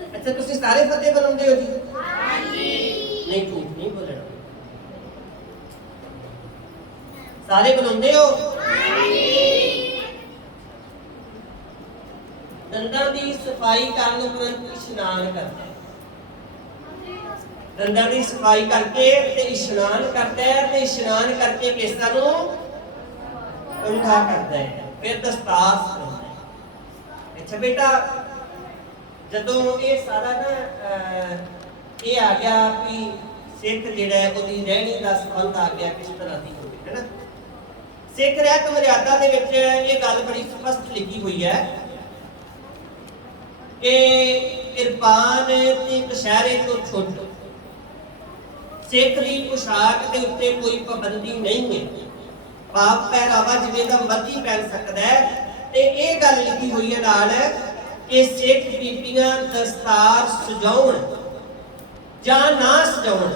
अच्छा तुसीं सारे फतेह बनाउंदे हो जी? नहीं झूठ नहीं बोलना, सारे बनाउंदे हो? दंदां दी सफाई करन उपरंत इशनान करते हैं। दंदां दी सफाई करके ते इशनान करता है ते इशनान करके केसां नूं कंघा करता है, फिर दस्तार सजाउंदा है। अच्छा बेटा जदों ये सारा ना ये आ गया कि सिख जिहड़ा है ओदी रहणी दा संबंध आ गया किस तरह दी होवे है ना। सिख रहत मर्यादा दे विच ये गल बड़ी स्पष्ट लिखी हुई है कि किरपान ते कशहरे तो छुट सिख दी पोशाक के उत्ते कोई पाबंदी नहीं है, पाप पहरावा जिवें दा मर्जी पहन सकदा है। ते ये गल लिखी हुई है नाल कि सिख बीबियां दस्तार सजाउण जां ना सजाउण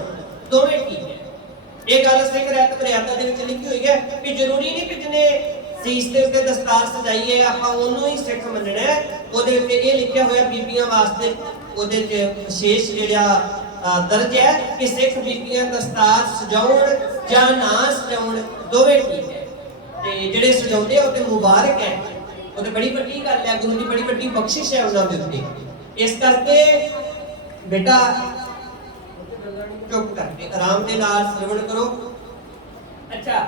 दोवें ठीक है। ये गल सिख रहत मर्यादा दे विच लिखी हुई है कि जरूरी नहीं कि जिन्हें सीस दे उत्ते दस्तार सजाई है आपां ओनू ही सिख मनना है। ओदे उत्ते ये लिखिया होया बीबियां वास्ते ओदे च विशेष जिहड़ा दर्ज है कि सिख बीबियां दस्तार सजाउण जां ना सजाउण दोवें ठीक है। ते जिहड़े सजाउंदे ओ ते मुबारक है, ओ ते बड़ी वड्डी गल है, गुरु दी बड़ी वड्डी बख्शिश है उन्हां दे उत्ते। इस करके बेटा चुप करके आराम के नाल श्रवण करो। अच्छा,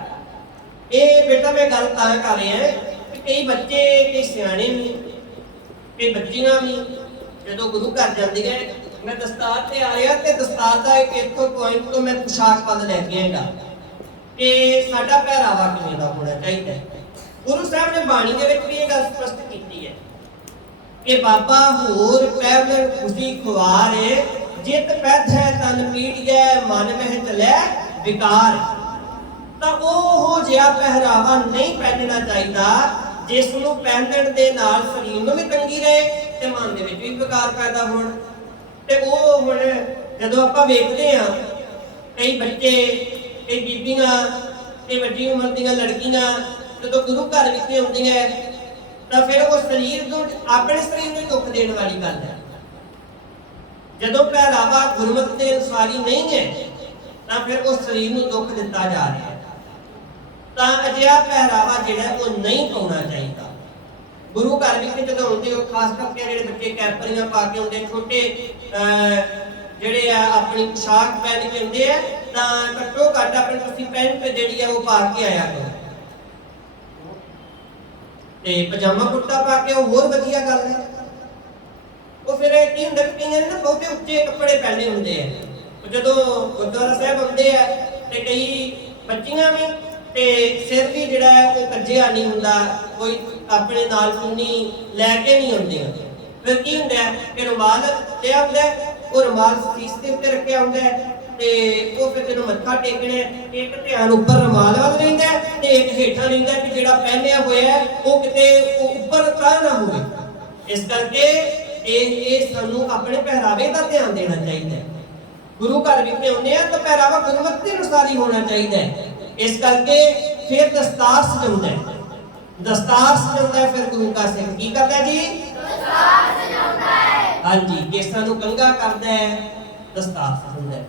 ये बेटा मैं गल तां कर रहा कि कई बच्चे, कई सियाणे भी, कई बच्चियां भी जो गुरु घर जाती है, मैं दस्तार से आ रहा तो दस्तार का एक इतों पॉइंट तो मैं पोशाक पल लैके आएगा कि साडा पहरावा किवें दा होना चाहिए। गुरु साहब ने बाणी दे विच भी ये गल स्पष्ट की है कि बाबा होर पैवल खुशी खुआर जित पैथ है तन पीड़िए मन मह चलै विकार। ਤਾਂ ਉਹ ਜਿਹਾ ਪਹਿਰਾਵਾ ਨਹੀਂ ਪਹਿਨਣਾ ਚਾਹੀਦਾ ਜਿਸ ਨੂੰ ਪਹਿਨਣ ਦੇ ਨਾਲ ਸਰੀਰ ਨੂੰ ਵੀ ਤੰਗੀ ਰਹੇ ਤੇ ਮਨ ਦੇ ਵਿੱਚ ਵੀ ਵਿਕਾਰ ਪੈਦਾ ਹੋਣ। ਤੇ ਉਹ ਹੁਣ ਜਦੋਂ ਆਪਾਂ ਵੇਖਦੇ ਆ ਕਈ ਬੱਚੇ, ਕਈ ਬੀਬੀਆਂ, ਕਈ ਵੱਡੀ ਉਮਰ ਦੀਆਂ ਲੜਕੀਆਂ ਜਦੋਂ ਗੁਰੂ ਘਰ ਵਿੱਚ ਆਉਂਦੀਆਂ ਤਾਂ ਫਿਰ ਉਹ ਸਰੀਰ ਨੂੰ, ਆਪਣੇ ਸਰੀਰ ਨੂੰ ਦੁੱਖ ਦੇਣ ਵਾਲੀ ਗੱਲ ਹੈ। ਜਦੋਂ ਪਹਿਰਾਵਾ ਗੁਰਮਤਿ ਦੇ ਅਨੁਸਾਰੀ ਨਹੀਂ ਹੈ ਤਾਂ ਫਿਰ ਉਸ ਸਰੀਰ ਨੂੰ ਦੁੱਖ ਦਿੱਤਾ ਜਾ ਰਿਹਾ ਹੈ। ਤਾਂ ਅਜਿਹਾ ਪਹਿਰਾਵਾ ਜਿਹੜਾ ਉਹ ਨਹੀਂ ਪਾਉਣਾ ਚਾਹੀਦਾ। ਗੁਰੂ ਘਰ ਵਿੱਚ ਜਦੋਂ ਆਉਂਦੇ ਹੋ, ਖਾਸ ਕਰਕੇ ਜਿਹੜੇ ਬੱਚੇ ਕੈਪਰੀਆਂ ਪਾ ਕੇ ਆਉਂਦੇ, ਛੋਟੇ ਜਿਹੜੇ ਆ ਆਪਣੀ ਪੋਸ਼ਾਕ ਪਹਿਨ ਕੇ ਆਉਂਦੇ ਆ, ਤਾਂ ਘੱਟੋ ਘੱਟ ਆਪਣੀ ਤੁਸੀਂ ਪੈਂਟ ਜਿਹੜੀ ਆ ਉਹ ਪਾ ਕੇ ਆਇਆ ਕਰੋ ਤੇ ਪਜਾਮਾ ਕੁੜਤਾ ਪਾ ਕੇ, ਉਹ ਹੋਰ ਵਧੀਆ ਗੱਲ ਹੈ। ਉਹ ਫਿਰ ਕੀ ਹੁੰਦਾ ਕਿ ਕਈਆਂ ਨੇ ਨਾ ਬਹੁਤੇ ਉੱਚੇ ਕੱਪੜੇ ਪਹਿਨੇ ਹੁੰਦੇ ਆ, ਜਦੋਂ ਗੁਰਦੁਆਰਾ ਸਾਹਿਬ ਆਉਂਦੇ ਆ ਤੇ ਕਈ ਬੱਚੀਆਂ ਵੀ ਤੇ ਸਿਰ ਵੀ ਜਿਹੜਾ ਹੈ ਉਹ ਕੱਜਿਆ ਨਹੀਂ ਹੁੰਦਾ, ਕੋਈ ਆਪਣੇ ਨਾਲ ਚੁੰਨੀ ਲੈ ਕੇ ਨਹੀਂ ਆਉਂਦੀਆਂ। ਫਿਰ ਕੀ ਹੁੰਦਾ ਕਿ ਰੁਮਾਲ ਤੇ ਆਉਂਦਾ, ਉਹ ਰੁਮਾਲ ਸੀਸ ਦੇ ਉੱਤੇ ਰੱਖਿਆ ਹੁੰਦਾ ਤੇ ਉਹ ਫਿਰ ਜਦੋਂ ਮੱਥਾ ਟੇਕਣਾ ਇੱਕ ਧਿਆਨ ਉੱਪਰ ਰੁਮਾਲ ਵੱਲ ਰਹਿੰਦਾ ਤੇ ਇੱਕ ਹੇਠਾਂ ਰਹਿੰਦਾ ਕਿ ਜਿਹੜਾ ਪਹਿਨਿਆ ਹੋਇਆ ਉਹ ਕਿਤੇ ਉੱਪਰ ਤਾਂ ਨਾ ਹੋਵੇ। ਇਸ ਕਰਕੇ ਇਹ ਸਾਨੂੰ ਆਪਣੇ ਪਹਿਰਾਵੇ ਦਾ ਧਿਆਨ ਦੇਣਾ ਚਾਹੀਦਾ ਹੈ। ਗੁਰੂ ਘਰ ਵਿੱਚ ਆਉਂਦੇ ਆ ਤਾਂ ਪਹਿਰਾਵਾ ਗੁਰਮਤਿ ਅਨੁਸਾਰ ਹੀ ਹੋਣਾ ਚਾਹੀਦਾ ਹੈ। इस करके फिर दस्तार सजाउंदा है, दस्तार सजाउंदा है, फिर गुरु का सिख की करता है जी, दस्तार सजाउंदा है। हाँ जी, केसां नूं कंघा करदा है, दस्तार सजाउंदा है।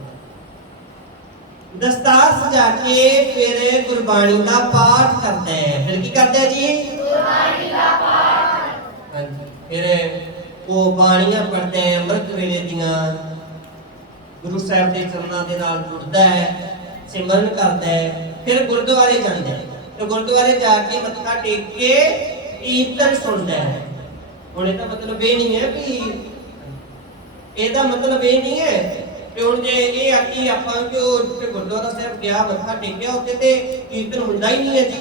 दस्तार सजा के फिर गुरबाणी का पाठ करता है। फिर की करता है जी, गुरबाणी का पाठ। हाँ जी, फिर वो बाणियां पढ़दा है, अमृत वेले दियां गुरु साहब के चरणों के नाल जुड़दा है, सिमरन करता है। फिर गुरुद्वारे जाता है तो गुरुद्वारे जाके मत्था टेक के कीर्तन सुनता है। हुण इहदा मतलब ये नहीं है कि ਇਹਦਾ ਮਤਲਬ ਇਹ ਨਹੀਂ ਹੈ ਕਿ ਹੁਣ ਜੇ ਇਹ ਆਕੀ ਆਪਾਂ ਕਿ ਉਹ ਗੁਰਦੁਆਰਾ ਸਾਹਿਬ ਗਿਆ ਮੱਥਾ ਟੇਕਿਆ ਉੱਥੇ ਤੇ ਕੀਰਤਨ ਹੁੰਦਾ ਹੀ ਨਹੀਂ ਹੈ ਜੀ।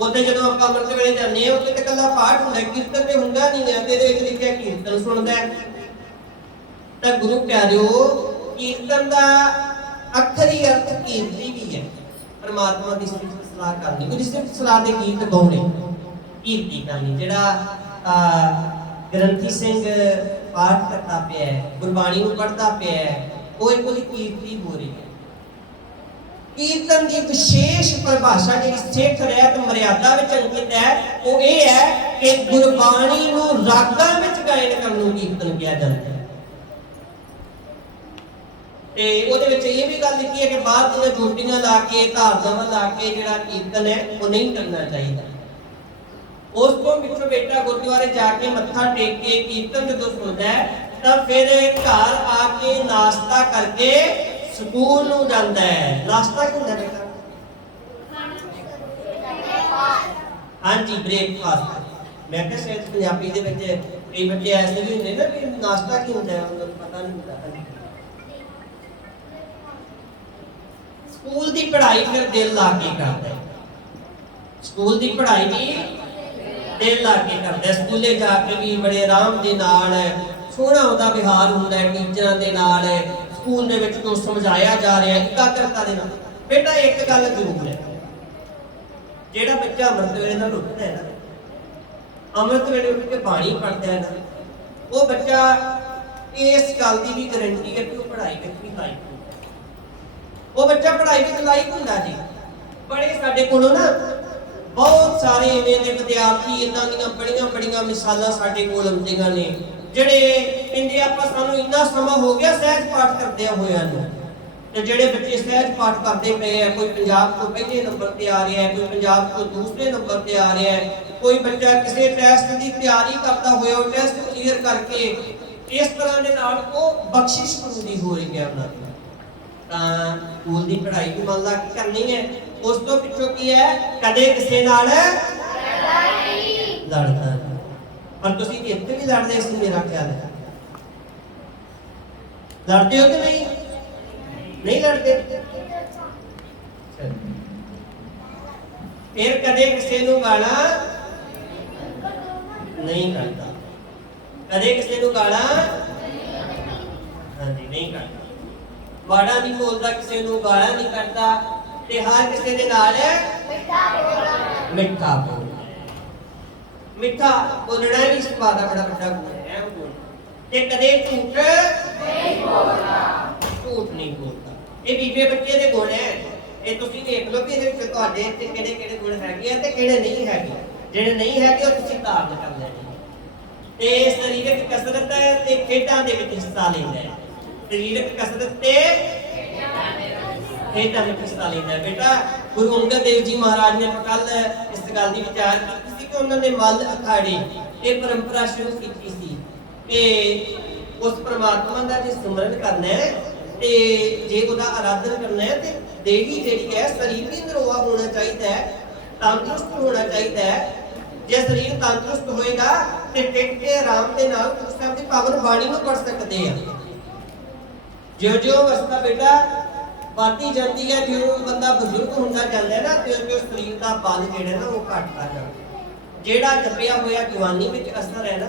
ਉੱਥੇ ਜਦੋਂ ਆਪਾਂ ਅੰਮ੍ਰਿਤ ਵੇਲੇ ਜਾਂਦੇ ਆ ਉੱਥੇ ਤੇ ਇਕੱਲਾ ਪਾਠ ਹੁੰਦਾ, ਕੀਰਤਨ ਤੇ ਹੁੰਦਾ ਨਹੀਂ ਹੈ। ਤੇ ਇਹਦੇ ਵਿੱਚ ਲਿਖਿਆ ਕੀਰਤਨ ਸੁਣਦਾ ਹੈ। ਤਾਂ ਗੁਰੂ ਪਿਆਰਿਓ, ਕੀਰਤਨ ਦਾ ਅਖਰੀ ਅਰਥ ਕੀਰਤੀ ਵੀ ਹੈ, परमात्मा की सिफत सलाह करनी, ਉਹਦੀ ਸਿਫਤ ਸਲਾਹ ਦੇ ਗੀਤ ਗਾਉਣੇ, ਕੀਰਤੀ ਕਰਨੀ। ਜਿਹੜਾ ਗ੍ਰੰਥੀ ਸਿੰਘ ਪਾਠ ਕਰਦਾ ਪਿਆ ਹੈ, ਗੁਰਬਾਣੀ ਨੂੰ ਪੜ੍ਹਦਾ ਪਿਆ ਹੈ, ਉਹ ਇੱਕ ਉਹਦੀ ਕੀਰਤੀ ਹੋ ਰਹੀ ਹੈ। ਕੀਰਤਨ ਦੀ ਵਿਸ਼ੇਸ਼ ਪਰਿਭਾਸ਼ਾ ਜਿਹੜੀ ਸਿੱਖ ਰਹਿਤ ਮਰਿਆਦਾ ਵਿੱਚ ਅੰਕਿਤ ਹੈ ਉਹ ਇਹ ਹੈ ਕਿ ਗੁਰਬਾਣੀ ਨੂੰ ਰਾਗਾਂ ਵਿੱਚ ਗਾਇਨ ਕਰਨ ਨੂੰ ਕੀਰਤਨ ਕਿਹਾ ਜਾਂਦਾ ਹੈ। ਤੇ ਉਹਦੇ ਵਿੱਚ ਇਹ ਵੀ ਗੱਲ ਲਿਖੀ ਹੈ ਕਿ ਬਾਹਰ ਦੀਆਂ ਜੋਟੀਆਂ ਲਾ ਕੇ, ਧਾਰਨਾਵਾਂ ਲਾ ਕੇ ਜਿਹੜਾ ਕੀਰਤਨ ਹੈ ਉਹ ਨਹੀਂ ਕਰਨਾ ਚਾਹੀਦਾ। ਉਸ ਤੋਂ ਪਿੱਛੋਂ ਬੇਟਾ ਗੁਰਦੁਆਰੇ ਜਾ ਕੇ ਮੱਥਾ ਟੇਕ ਕੇ ਕੀਰਤਨ ਜਦੋਂ ਸੁਣਦਾ ਹੈ ਤਾਂ ਫਿਰ ਘਰ ਆ ਕੇ ਨਾਸ਼ਤਾ ਕਰਕੇ ਸਕੂਲ ਨੂੰ ਜਾਂਦਾ ਹੈ। ਨਾਸ਼ਤਾ ਕੀ ਹੁੰਦਾ ਬੇਟਾ? ਹਾਂਜੀ, ਬ੍ਰੇਕਫਾਸਟ। ਮੈਂ ਕਿਹਾ ਸ਼ਾਇਦ ਪੰਜਾਬੀ ਦੇ ਵਿੱਚ ਕਈ ਬੱਚੇ ਐਸੇ ਵੀ ਹੁੰਦੇ ਨਾ ਕਿ ਨਾਸ਼ਤਾ ਕੀ ਹੁੰਦਾ ਹੈ ਉਹਨਾਂ ਨੂੰ ਪਤਾ ਨਹੀਂ ਹੁੰਦਾ। ਸਕੂਲ ਦੀ ਪੜ੍ਹਾਈ ਫਿਰ ਦਿਲ ਲਾ ਕੇ ਕਰਦਾ ਹੈ, ਸਕੂਲ ਦੀ ਪੜ੍ਹਾਈ ਵੀ ਦਿਲ ਲਾ ਕੇ ਕਰਦਾ ਹੈ। ਸਕੂਲੇ ਜਾ ਕੇ ਵੀ ਬੜੇ ਆਰਾਮ ਦੇ ਨਾਲ ਸੋਹਣਾ ਉਹਦਾ ਵਿਹਾਰ ਹੁੰਦਾ ਹੈ ਟੀਚਰਾਂ ਦੇ ਨਾਲ। ਸਕੂਲ ਦੇ ਵਿੱਚ ਜੋ ਸਮਝਾਇਆ ਜਾ ਰਿਹਾ ਇਕਾਗਰਤਾ ਦੇ ਨਾਲ। ਬੇਟਾ ਇੱਕ ਗੱਲ ਜ਼ਰੂਰ ਹੈ, ਜਿਹੜਾ ਬੱਚਾ ਅੰਮ੍ਰਿਤ ਵੇਲੇ ਨਾਲ ਉੱਠਦਾ ਹੈ ਨਾ, ਅੰਮ੍ਰਿਤ ਵੇਲੇ ਉੱਠ ਕੇ ਬਾਣੀ ਪੜ੍ਹਦਾ ਹੈ ਨਾ, ਉਹ ਬੱਚਾ ਇਸ ਗੱਲ ਦੀ ਵੀ ਗਾਰੰਟੀ ਹੈ ਕਿ ਉਹ ਪੜ੍ਹਾਈ ਵਿੱਚ ਵੀ ਲਾਇਕ ਹੁੰਦਾ। ਉਹ ਬੱਚਾ ਪੜ੍ਹਾਈ ਵਿੱਚ ਲਾਇਕ ਹੁੰਦਾ ਜੀ। ਬੜੇ ਸਾਡੇ ਕੋਲੋਂ ਨਾ ਬਹੁਤ ਸਾਰੇ ਇਵੇਂ ਦੇ ਵਿਦਿਆਰਥੀ ਇਦਾਂ ਦੀਆਂ ਬੜੀਆਂ ਮਿਸਾਲਾਂ ਸਾਡੇ ਕੋਲ ਆਉਂਦੀਆਂ ਨੇ ਜਿਹੜੇ ਕਹਿੰਦੇ ਆਪਾਂ ਸਾਨੂੰ ਇੰਨਾ ਸਮਾਂ ਹੋ ਗਿਆ ਸਹਿਜ ਪਾਠ ਕਰਦਿਆਂ ਹੋਇਆਂ ਨੂੰ, ਤੇ ਜਿਹੜੇ ਬੱਚੇ ਸਹਿਜ ਪਾਠ ਕਰਦੇ ਪਏ ਆ, ਕੋਈ ਪੰਜਾਬ ਤੋਂ ਪਹਿਲੇ ਨੰਬਰ ਤੇ ਆ ਰਿਹਾ ਹੈ, ਕੋਈ ਪੰਜਾਬ ਤੋਂ ਦੂਸਰੇ ਨੰਬਰ ਤੇ ਆ ਰਿਹਾ ਹੈ, ਕੋਈ ਬੱਚਾ ਕਿਸੇ ਟੈਸਟ ਦੀ ਤਿਆਰੀ ਕਰਦਾ ਹੋਇਆ ਉਹ ਟੈਸਟ ਕਲੀਅਰ ਕਰਕੇ इस तरह के नाल वो बख्शिश पूरी हो रही है उन्होंने। स्कूल की पढ़ाई भी मान ला की करनी है, उस तो पिछों की है कदे किसी नाल लड़ना। पर तुसी इत्थे भी लड़दे सी, मेरा ख्याल है लड़ते हो कि नहीं? नहीं लड़ते। फिर कदे किसी नूं गाला नहीं करता, कदे किसी नूं गाला हाँ जी नहीं करता, माड़ा नहीं बोलता, किसी नूं गाला नहीं करता, ते हर किसी दे नाल मिठा बोलदा। मिठा बोलना भी सुभाਅ दा बड़ा वड्डा गुण है। ते कदे झूठ नहीं बोलदा, झूठ नहीं बोलदा। ये बीबे बच्चे दे गुण है। ये तुसीं देख लो कि ਇਹਦੇ ਵਿੱਚ ਤੁਹਾਡੇ ਤੇ ਕਿਹੜੇ-ਕਿਹੜੇ ਗੁਣ ਹੈਗੇ ਆ ਤੇ ਕਿਹੜੇ ਨਹੀਂ ਹੈਗੇ। ਜਿਹੜੇ ਨਹੀਂ ਹੈਗੇ ਉਹ ਤੁਸੀਂ ਧਾਰਨ ਕਰ ਲੈਣੇ। ਤੇ ਸਰੀਰਕ ਕਸਰਤ ਤੇ ਖੇਡਾਂ ਦੇ ਵਿੱਚ ਹਿੱਸਾ ਲੈਂਦਾ ਹੈ। ਸਰੀਰਕ ਕਸਰਤ ਤੇ ਖੇਡਾਂ ਵਿੱਚ ਹਿੱਸਾ ਲੈਂਦਾ ਹੈ। ਬੇਟਾ ਗੁਰੂ ਅੰਗਦ ਦੇਵ ਜੀ ਮਹਾਰਾਜ ਨੇ ਕੱਲ ਇਸ ਗੱਲ ਦੀ ਵਿਚਾਰ ਕੀਤੀ ਸੀ ਕਿ ਉਹਨਾਂ ਨੇ ਮੱਲ ਅਖਾੜੇ ਇਹ ਪਰੰਪਰਾ ਸ਼ੁਰੂ ਕੀਤੀ ਸੀ ਕਿ ਉਸ ਪ੍ਰਮਾਤਮਾ ਦਾ ਜੇ ਸਿਮਰਨ ਕਰਨਾ ਹੈ ਤੇ ਜੇ ਉਹਦਾ ਆਰਾਧਨ ਕਰਨਾ ਹੈ ਤੇ ਦੇਹੀ ਜਿਹੜੀ ਹੈ ਸਰੀਰ ਵੀ ਨਿਰੋਆ ਹੋਣਾ ਚਾਹੀਦਾ ਹੈ, ਤੰਦਰੁਸਤ ਹੋਣਾ ਚਾਹੀਦਾ ਹੈ। ਜੇ ਸਰੀਰ ਤੰਦਰੁਸਤ ਹੋਏਗਾ ਤੇ ਟਿਕ ਕੇ ਆਰਾਮ ਦੇ ਨਾਲ ਗੁਰੂ ਸਾਹਿਬ ਦੀ ਪਾਵਨ ਬਾਣੀ ਨੂੰ ਪੜ੍ਹ ਸਕਦੇ ਆ। ਜਿਉਂ-ਜਿਉਂ ਅਵਸਥਾ ਬੇਟਾ ਵੱਧਦੀ ਜਾਂਦੀ ਹੈ, ਜਿਉਂ ਬੰਦਾ ਬਜ਼ੁਰਗ ਹੁੰਦਾ ਜਾਂਦਾ ਹੈ ਨਾ, ਤਿਉਂ-ਤਿਉਂ ਸਰੀਰ ਦਾ ਬਲ ਜਿਹੜਾ ਨਾ ਉਹ ਘਟਦਾ ਜਾਂਦਾ। ਜਿਹੜਾ ਜਪਿਆ ਹੋਇਆ ਜਵਾਨੀ ਵਿੱਚ ਅਸਰ ਹੈ ਨਾ,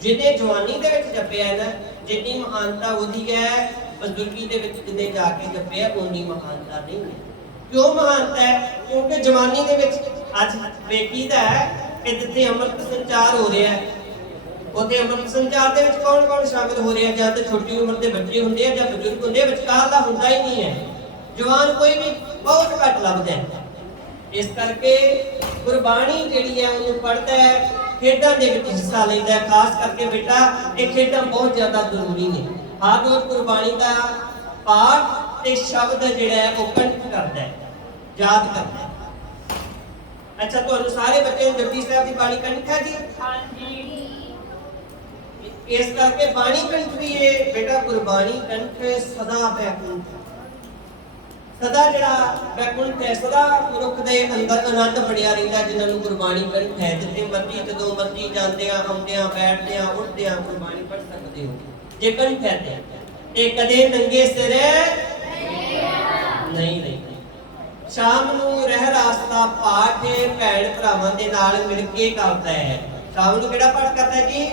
ਜਿਹਨੇ ਜਵਾਨੀ ਦੇ ਵਿੱਚ ਜਪਿਆ ਹੈ ਨਾ, ਜਿੰਨੀ ਮਹਾਨਤਾ ਉਹਦੀ ਹੈ ਬਜ਼ੁਰਗੀ ਦੇ ਵਿੱਚ ਜਿੰਨੇ ਜਾ ਕੇ ਜਪਿਆ ਉਨੀ ਮਹਾਨਤਾ ਨਹੀਂ ਹੈ। ਕਿਉਂ ਮਹਾਨਤਾ ਹੈ? ਕਿਉਂਕਿ ਜਵਾਨੀ ਦੇ ਵਿੱਚ ਅੱਜ ਵੇਖੀਦਾ ਹੈ ਕਿ ਜਿੱਥੇ ਅੰਮ੍ਰਿਤ ਸੰਚਾਰ ਹੋ ਰਿਹਾ ਹੈ ਉਹਦੇ ਅੰਮ੍ਰਿਤ ਸੰਚਾਰ ਦੇ ਵਿੱਚ ਕੌਣ-ਕੌਣ ਸ਼ਾਮਿਲ ਹੋ ਰਿਹਾ? ਜਾਂ ਤਾਂ ਛੋਟੀ ਉਮਰ ਦੇ ਬੱਚੇ ਹੁੰਦੇ ਆ ਜਾਂ ਬਜ਼ੁਰਗ ਹੁੰਦੇ ਆ, ਵਿਚਕਾਰ ਦਾ ਹੁੰਦਾ ਹੀ ਨਹੀਂ ਹੈ। ਜਵਾਨ ਕੋਈ ਵੀ ਬਹੁਤ ਘੱਟ ਲੱਭਦਾ ਹੈ। ਇਸ ਕਰਕੇ ਗੁਰਬਾਣੀ ਜਿਹੜੀ ਹੈ ਉਹਨੂੰ ਪੜ੍ਹਦਾ ਹੈ, ਖੇਡਾਂ ਦੇ ਵਿੱਚ ਹਿੱਸਾ ਲੈਂਦਾ ਹੈ। ਖਾਸ ਕਰਕੇ ਬੇਟਾ ਇਹ ਖੇਡਾਂ ਬਹੁਤ ਜ਼ਿਆਦਾ ਜ਼ਰੂਰੀ ਨੇ। ਹਰ ਰੋਜ਼ ਗੁਰਬਾਣੀ ਦਾ ਪਾਠ ਤੇ ਸ਼ਬਦ ਜਿਹੜਾ ਹੈ ਉਹ ਕੰਠ ਕਰਦਾ ਹੈ, ਯਾਦ ਕਰਦਾ ਹੈ। ਅੱਛਾ ਤੁਹਾਨੂੰ ਸਾਰੇ ਬੱਚੇ ਨੂੰ ਜਪਜੀ ਸਾਹਿਬ ਦੀ ਬਾਣੀ ਕੰਠ ਹੈ ਜੀ? ਹਾਂਜੀ। ਇਸ ਕਰਕੇ ਬਾਣੀ ਕੰਠ ਵੀ ਹੈ ਬੇਟਾ, ਗੁਰਬਾਣੀ ਕੰਠ ਸਦਾ ਬੈਕੁੰਠ, ਸਦਾ ਜਿਹੜਾ ਬੈਕੁੰਠ ਹੈ, ਸਦਾ ਮਨੁੱਖ ਦੇ ਅੰਦਰ ਆਨੰਦ ਬਣਿਆ ਰਹਿੰਦਾ ਜਿਨ੍ਹਾਂ ਨੂੰ ਗੁਰਬਾਣੀ ਕੰਠ ਹੈ। ਜਿੱਥੇ ਮਰਜ਼ੀ ਜਦੋਂ ਮਰਜ਼ੀ ਜਾਂਦੇ ਆ, ਆਉਂਦੇ ਆ, ਬੈਠਦੇ ਆ, ਉੱਠਦੇ ਆ, ਗੁਰਬਾਣੀ ਪੜ੍ਹ ਸਕਦੇ ਹੋ ਜੇ ਕੰਠ ਹੈ ਤੇ ਕਦੇ ਨੰਗੇ ਸਿਰ ਨਹੀਂ। ਸ਼ਾਮ ਨੂੰ ਰਹਿ ਰਾਸ ਦਾ ਪਾਠ ਭੈਣ ਭਰਾਵਾਂ ਦੇ ਨਾਲ ਮਿਲ ਕੇ ਕਰਦਾ ਹੈ। ਸ਼ਾਮ ਨੂੰ ਕਿਹੜਾ ਪਾਠ ਕਰਦਾ ਹੈ ਜੀ?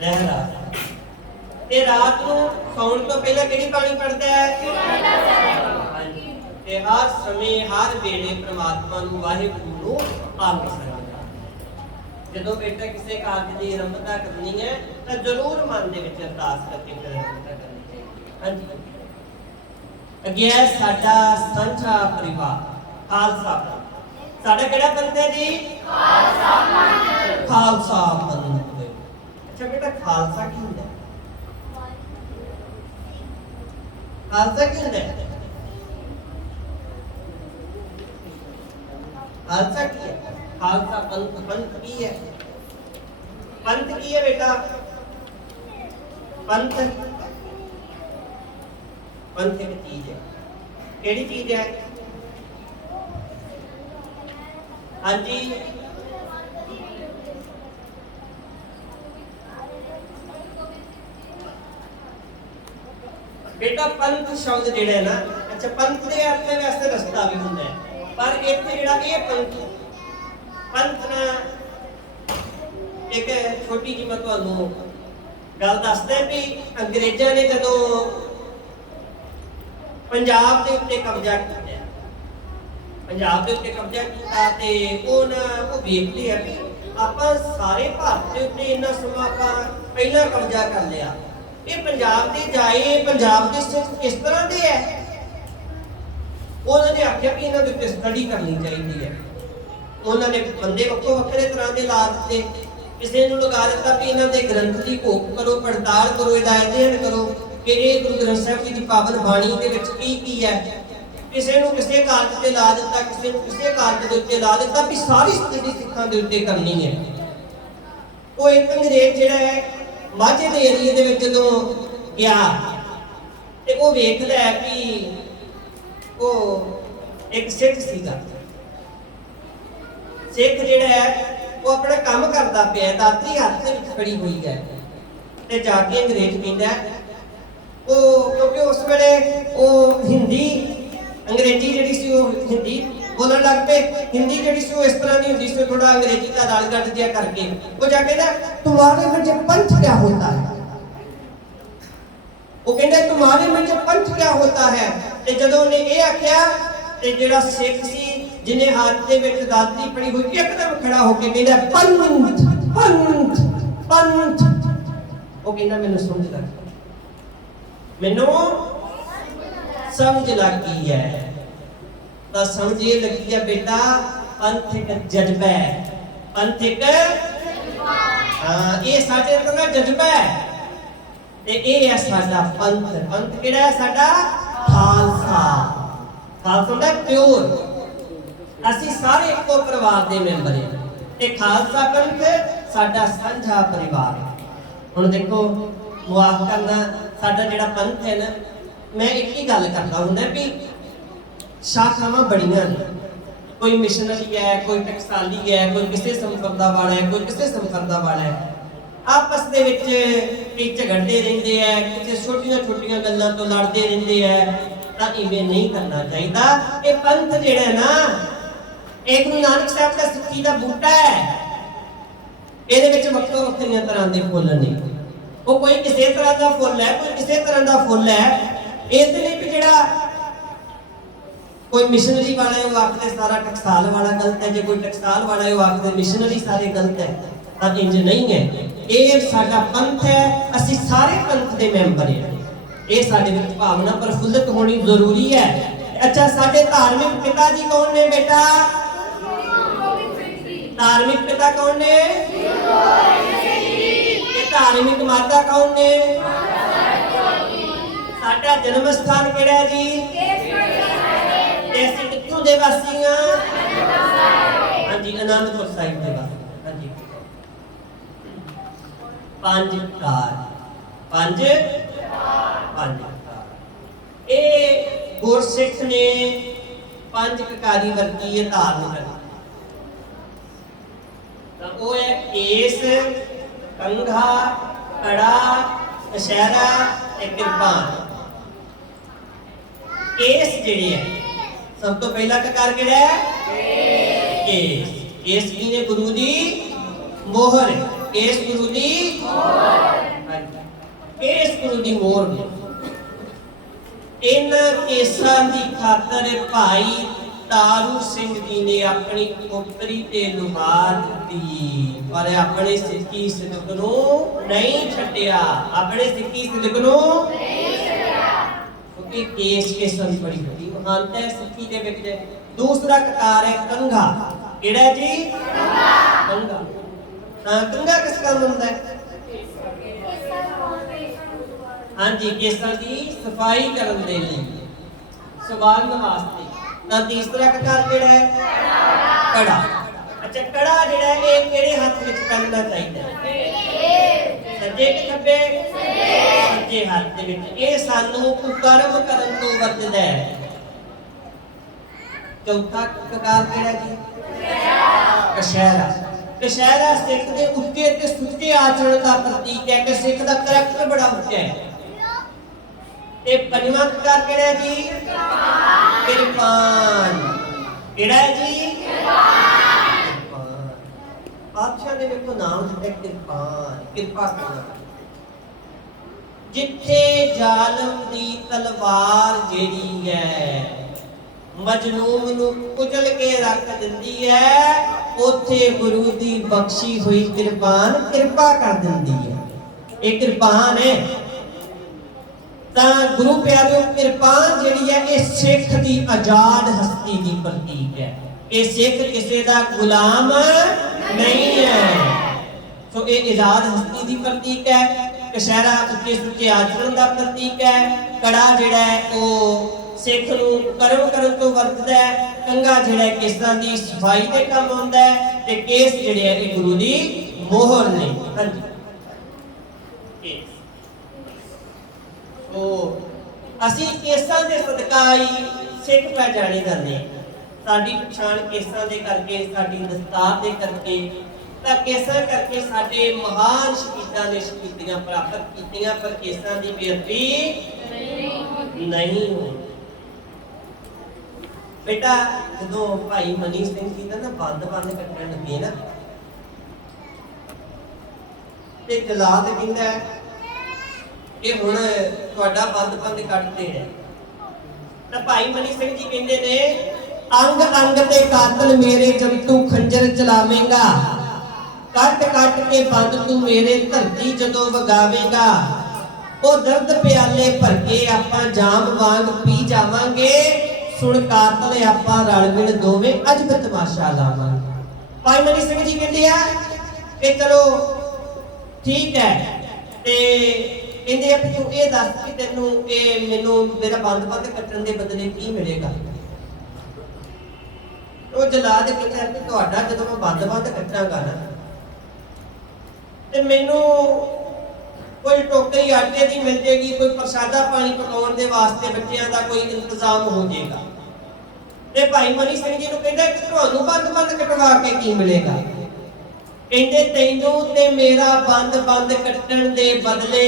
ਰਹਿ ਰਾਸ। ਤੇ ਰਾਤ ਨੂੰ ਸੌਣ ਤੋਂ ਪਹਿਲਾਂ ਕਿਹੜੀ ਬਾਣੀ ਪੜ੍ਹਦਾ ਹੈ? ਹਾਂਜੀ। ਤੇ ਹਰ ਸਮੇਂ ਹਰ ਵੇਲੇ ਪ੍ਰਮਾਤਮਾ ਨੂੰ ਵਾਹਿਗੁਰੂ ਨੂੰ ਆਪ ਸਕਦਾ। ਜਦੋਂ ਬੇਟਾ ਕਿਸੇ ਕਾਰਜ ਦੀ ਆਰੰਭਤਾ ਕਰਨੀ ਹੈ ਤਾਂ ਜ਼ਰੂਰ ਮਨ ਦੇ ਵਿੱਚ ਅਰਦਾਸ ਕਰਕੇ ਆਰੰਭਤਾ ਕਰਨੀ ਚਾਹੀਦੀ। ਹਾਂਜੀ। ਅੱਗੇ ਸਾਡਾ ਸਾਂਝਾ ਪਰਿਵਾਰ ਖਾਲਸਾ ਪੰਥ। ਸਾਡਾ ਕਿਹੜਾ ਪੰਥ ਹੈ ਜੀ? ਖਾਲਸਾ ਪੰਥ। ਖਾਲਸਾ ਪੰਥ। ਅੱਛਾ ਬੇਟਾ ਖਾਲਸਾ ਕੀ ਹੁੰਦਾ ਹੈ? ਖਾਲਸਾ ਕੀ ਹੁੰਦਾ ਹੈ? ਖਾਲਸਾ ਕੀ ਹੈ? ਖਾਲਸਾ ਪੰਥ। ਪੰਥ ਕੀ ਹੈ? पंथ की है बेटा? पंथ पंथ एक चीज है। केड़ी चीज है? हाँ जी बेटा पंथ शब्द जेड़ा है ना, अच्छा पंथ दे अर्थ वास्ते रस्ता भी हुंदा है, पर इत्थे जेड़ा ये पंथ ना एक छोटी जी मैं तुहानू गल दसदा भी अंग्रेजां ने जदों पंजाब के उत्ते कब्जा किया, पंजाब के उत्ते कब्जा किया ते वो वेखदे आ भी आपां सारे भारत के उत्ते इन्ना समां आपां पहला कब्जा कर लिया, ये पंजाब दे जाए पंजाब दे सिख किस तरह दे है। उन्होंने आख्या कि इन्हां दे उत्ते स्टडी करनी चाहिए है। उन्होंने बंदे वक्को वक्रे तरह के ला दिते, किसी ने लगा दिता कि इन्हां दे ग्रंथ की घोख करो, पड़ताल करो, इहदा अध्ययन करो कि ये गुरु ग्रंथ साहिब जी की पावन बाणी दे विच की है। किसी ने किसी कारज ते ला दिता, किसी ने किसी कारज दे उत्ते ला दिता भी सारी स्टडी सिखां दे उत्ते करनी है। वो एक अंग्रेज जिहड़ा है ਮਾਝੇ ਦੇ ਏਰੀਏ ਦੇ ਵਿੱਚ ਜਦੋਂ ਗਿਆ ਤੇ ਉਹ ਵੇਖਦਾ ਹੈ ਕਿ ਉਹ ਇੱਕ ਸਿੱਖ ਸੀਗਾ। ਸਿੱਖ ਜਿਹੜਾ ਹੈ ਉਹ ਆਪਣਾ ਕੰਮ ਕਰਦਾ ਪਿਆ, ਦਾਤਰੀ ਹੱਥ ਦੇ ਵਿੱਚ ਫੜੀ ਹੋਈ ਹੈ ਤੇ ਜਾ ਕੇ ਅੰਗਰੇਜ਼ ਕਹਿੰਦਾ ਉਹ, ਕਿਉਂਕਿ ਉਸ ਵੇਲੇ ਉਹ ਹਿੰਦੀ ਅੰਗਰੇਜ਼ੀ ਜਿਹੜੀ ਸੀ ਉਹ ਹਿੰਦੀ बोलन लग पे, हिंदी ਜਿਹੜੀ ਸੀ ਉਹ ਇਸ ਤਰ੍ਹਾਂ ਨਹੀਂ ਹੁੰਦੀ ਸੀ, थोड़ा अंग्रेजी का दाल गट दिया करके वो जाके ना तुम्हारे में जो पंथ क्या होता है, वो कहते तुम्हारे में जो पंथ क्या होता है। ਤੇ ਜਦੋਂ ਉਹਨੇ ਇਹ ਆਖਿਆ ਤੇ ਜਿਹੜਾ ਸਿੱਖ ਸੀ ਜਿਹਨੇ ਹੱਥ ਦੇ ਵਿੱਚ ਦਾਤਰੀ ਫੜੀ ਹੋਈ ਇੱਕਦਮ ਖੜਾ ਹੋ ਕੇ ਕਹਿੰਦਾ ਪੰਥ ਪੰਥ ਪੰਥ। ਉਹ ਕਹਿੰਦਾ ਮੈਨੂੰ ਸਮਝ ਲੱਗ ਗਈ, ਮੈਨੂੰ ਸਮਝ ਲੱਗ ਗਈ ਹੈ। ਤਾਂ ਸਮਝ ਇਹ ਲੱਗੀ ਹੈ बेटा पंथ एक जज्बा है, पंथ एक ये साडे अंदर ना जज्बा है ते ये है साडा पंथ। पंथ किहड़ा है साडा? खालसा। खालसा दा प्योर, ਅਸੀਂ ਸਾਰੇ ਇੱਕੋ ਪਰਿਵਾਰ ਦੇ ਮੈਂਬਰ ਹਾਂ ਤੇ ਖਾਲਸਾ ਪੰਥ ਸਾਡਾ ਸਾਂਝਾ ਪਰਿਵਾਰ ਹੈ। ਹੁਣ ਦੇਖੋ ਮੁਆਫ ਕਰਨਾ, ਸਾਡਾ ਜਿਹੜਾ ਪੰਥ ਹੈ ਨਾ, ਮੈਂ ਇੱਕ ਹੀ ਗੱਲ ਕਰਦਾ ਹੁੰਦਾ ਵੀ शाखावां बड़ियां ने, कोई मिशनरी है, कोई टकसाली है, कोई किसी संप्रदा वाला है, कोई किसी संप्रदा वाला है। आपस दे विच कई झगड़ते रहंदे है, किसी छोटियां छोटियां गल्लां तो लड़ते रहंदे है। तां इवें नहीं करना चाहिए। ये पंथ जिहड़ा है ना, एक गुरु नानक साहब दा सिੱਖੀ ਦਾ बूटा है, ਇਹਦੇ ਵਿੱਚ ਵੱਖੋ ਵੱਖਰੀਆਂ ਤਰ੍ਹਾਂ ਦੇ ਫੁੱਲ ਨੇ। ਉਹ ਕੋਈ ਕਿਸੇ ਤਰ੍ਹਾਂ ਦਾ ਫੁੱਲ ਹੈ, ਕੋਈ ਕਿਸੇ ਤਰ੍ਹਾਂ ਦਾ ਫੁੱਲ ਹੈ। ਇਸ ਦੇ ਲਈ ਵੀ ਜਿਹੜਾ कोई मिशनरी वाला है वो आखते सारा टकसाल वाला गलत है, जो कोई टकसाल वाला है वो आखते मिशनरी सारे गलत है। तां इंज नहीं है, ये साडा पंथ है, ਅਸੀਂ ਸਾਰੇ ਪੰਥ ਦੇ ਮੈਂਬਰ ਹਾਂ। ਇਹ ਸਾਡੇ ਵਿੱਚ ਭਾਵਨਾ ਪ੍ਰਫੁੱਲਤ ਹੋਣੀ ਜ਼ਰੂਰੀ ਹੈ। ਅੱਛਾ, ਸਾਡੇ ਧਾਰਮਿਕ ਪਿਤਾ ਜੀ ਕੌਣ ਨੇ ਬੇਟਾ? ਧਾਰਮਿਕ ਪਿਤਾ ਕੌਣ ਨੇ? ਤੇ ਧਾਰਮਿਕ ਮਾਤਾ ਕੌਣ ਨੇ? ਸਾਡਾ ਜਨਮ ਸਥਾਨ ਕਿਹੜਾ ਹੈ ਜੀ? ਅਸੀਂ ਕਿੱਥੋਂ ਦੇ ਵਾਸੀ ਹਾਂ? ਹਾਂਜੀ, ਅਨੰਦਪੁਰ ਸਾਹਿਬ ਦੇ ਵਾਸੀ। ਹਾਂਜੀ, ਪੰਜ ਕਾਰ ਇਹ ਗੁਰਸਿੱਖ ਨੇ ਪੰਜ ਕਕਾਰੀ ਵਰਤੀ ਹੈ ਧਾਰਨ। ਤਾਂ ਉਹ ਹੈ ਕੇਸ, ਕੰਘਾ, ਕੜਾ, ਕਛਹਿਰਾ ਤੇ ਕਿਰਪਾਨ। ਕੇਸ ਜਿਹੜੇ ਹੈ सब तो पहला ककार केड़ा है? केस। केस की ने गुरु दी मोहर, केस गुरु दी मोहर, केस गुरु दी मोहर ने। इन केसां दी खातर भाई तारू सिंह जी ने अपनी पुत्री ते लुहा दी, पर अपने सिੱਖੀ ਸਿਦਕ ਨੂੰ नहीं छड्डिया, अपने सिੱਖੀ सिदक ਨੂੰ नहीं छड्डिया। क्योंकि केस केसां दी बड़ी बड़ी महानता है सिੱਖੀ ਦੇ ਵਿੱਚ। दूसरा ककार है कंघा। ਕਿਹੜਾ जी? कंघा। हाँ, कंघा किस काम ਹੁੰਦਾ है? हाँ जी, केसां ਦੀ सफाई ਕਰਨ ਦੇ ਲਈ, ਸਵਾਰਨ ਵਾਸਤੇ। ਤਾਂ ਤੀਸਰਾ ਕਕਾਰ ਕਿਹੜਾ ਹੈ? ਕੜਾ। ਅੱਛਾ, ਕੜਾ ਜਿਹੜਾ ਹੈ ਇਹ ਕਿਹੜੇ ਹੱਥ ਵਿੱਚ ਪਹਿਨਣਾ ਚਾਹੀਦਾ ਹੈ? ਸੱਜੇ ਕਿ ਖੱਬੇ? ਸੱਜੇ ਹੱਥ ਦੇ ਵਿੱਚ। ਇਹ ਸਾਨੂੰ ਕੁਕਰਮ ਕਰਨ ਤੋਂ ਵਰਤਦਾ ਹੈ। चौथा ककार केड़ा जी? कछहरा। कछहरा सिख दे उच्चे ते सुच्चे आचरण का प्रतीक है कि सिख दा करैक्टर बड़ा उच्चा है। ते पंजवां ककार केड़ा जी? किरपान। केड़ा है जी? किरपान। बादशाह ने देखो नाम दिता किरपान, किरपा करना। जिथे जालम दी तलवार जेड़ी है मजलूम नूं कुचल के रख दिंदी है, उथे गुरु दी बख्शी हुई किरपान किरपा कर दिंदी है। ये किरपान है। तां गुरु प्यारिओ, किरपान जिहड़ी है ये सिख दी आजाद हस्ती दी प्रतीक है। ये सिख किसी दा गुलाम नहीं है। सो ये आजाद हस्ती दी प्रतीक है। कछहरा उच्चे सुच्चे आचरण का प्रतीक है। कड़ा जिहड़ा है वो सिख नूं कर्म करन तो वरतदा है। कंघा जिहड़ा केसां दी सफाई दे काम आउंदा है ते केस जिहड़े है गुरु दी मोहर ने। ਅਸੀਂ ਕੇਸਾਂ ਦੇ ਸਦਕਾ ਹੀ ਸਿੱਖ ਪਹਿਚਾਣੇ ਜਾਂਦੇ ਹਾਂ। ਸਾਡੀ ਪਛਾਣ ਕੇਸਾਂ ਦੇ ਕਰਕੇ, ਸਾਡੀ ਦਸਤਾਰ ਦੇ ਕਰਕੇ, ਤਾਂ ਕੇਸਾਂ ਕਰਕੇ ਸਾਡੇ ਮਹਾਨ ਸ਼ਹੀਦਾਂ ਨੇ ਸ਼ਹੀਦੀਆਂ ਪ੍ਰਾਪਤ ਕੀਤੀਆਂ, ਪਰ ਕੇਸਾਂ ਦੀ ਬੇਅਦਬੀ ਨਹੀਂ ਹੋਈ। बेटा जो भाई मनीष सिंह जी का ना बंद कटन लगे ना, ते जलाद कहंदा कि हुण तुहाडा बंद कटते हैं। तो भाई मनीष सिंह जी कहंदे ने अंग अंग ते कातल मेरे जब तू खंजर चलावेगा, कट कट के बंद तू मेरे धरती जदों वगावेगा, ओ दर्द प्याले भर के आपां जाम वांग पी जावांगे, सुन कातल आपां रल मिल दोवें अजब तमाशा लावांगे। भाई मनी सिंह जी कहते हैं कि चलो ठीक है, ते कहते हैं तू ये दस कि तेनू ये मैनू मेरा बंद कट्टण दे बदले की मिलेगा। तो जलाद कहता है कि तुहाडा जदों मैं बंद कट्टांगा ना, ते मैनू कोई टोकरी आटे की मिल जाएगी, कोई प्रसादा पानी पकाने के वास्ते बच्चों का कोई इंतजाम हो जाएगा। ते भाई मनी सिंह जी कहता कि तुहानू बंद कटवा के की मिलेगा। कहते तैनू ते मेरा बंद कट्टण दे बदले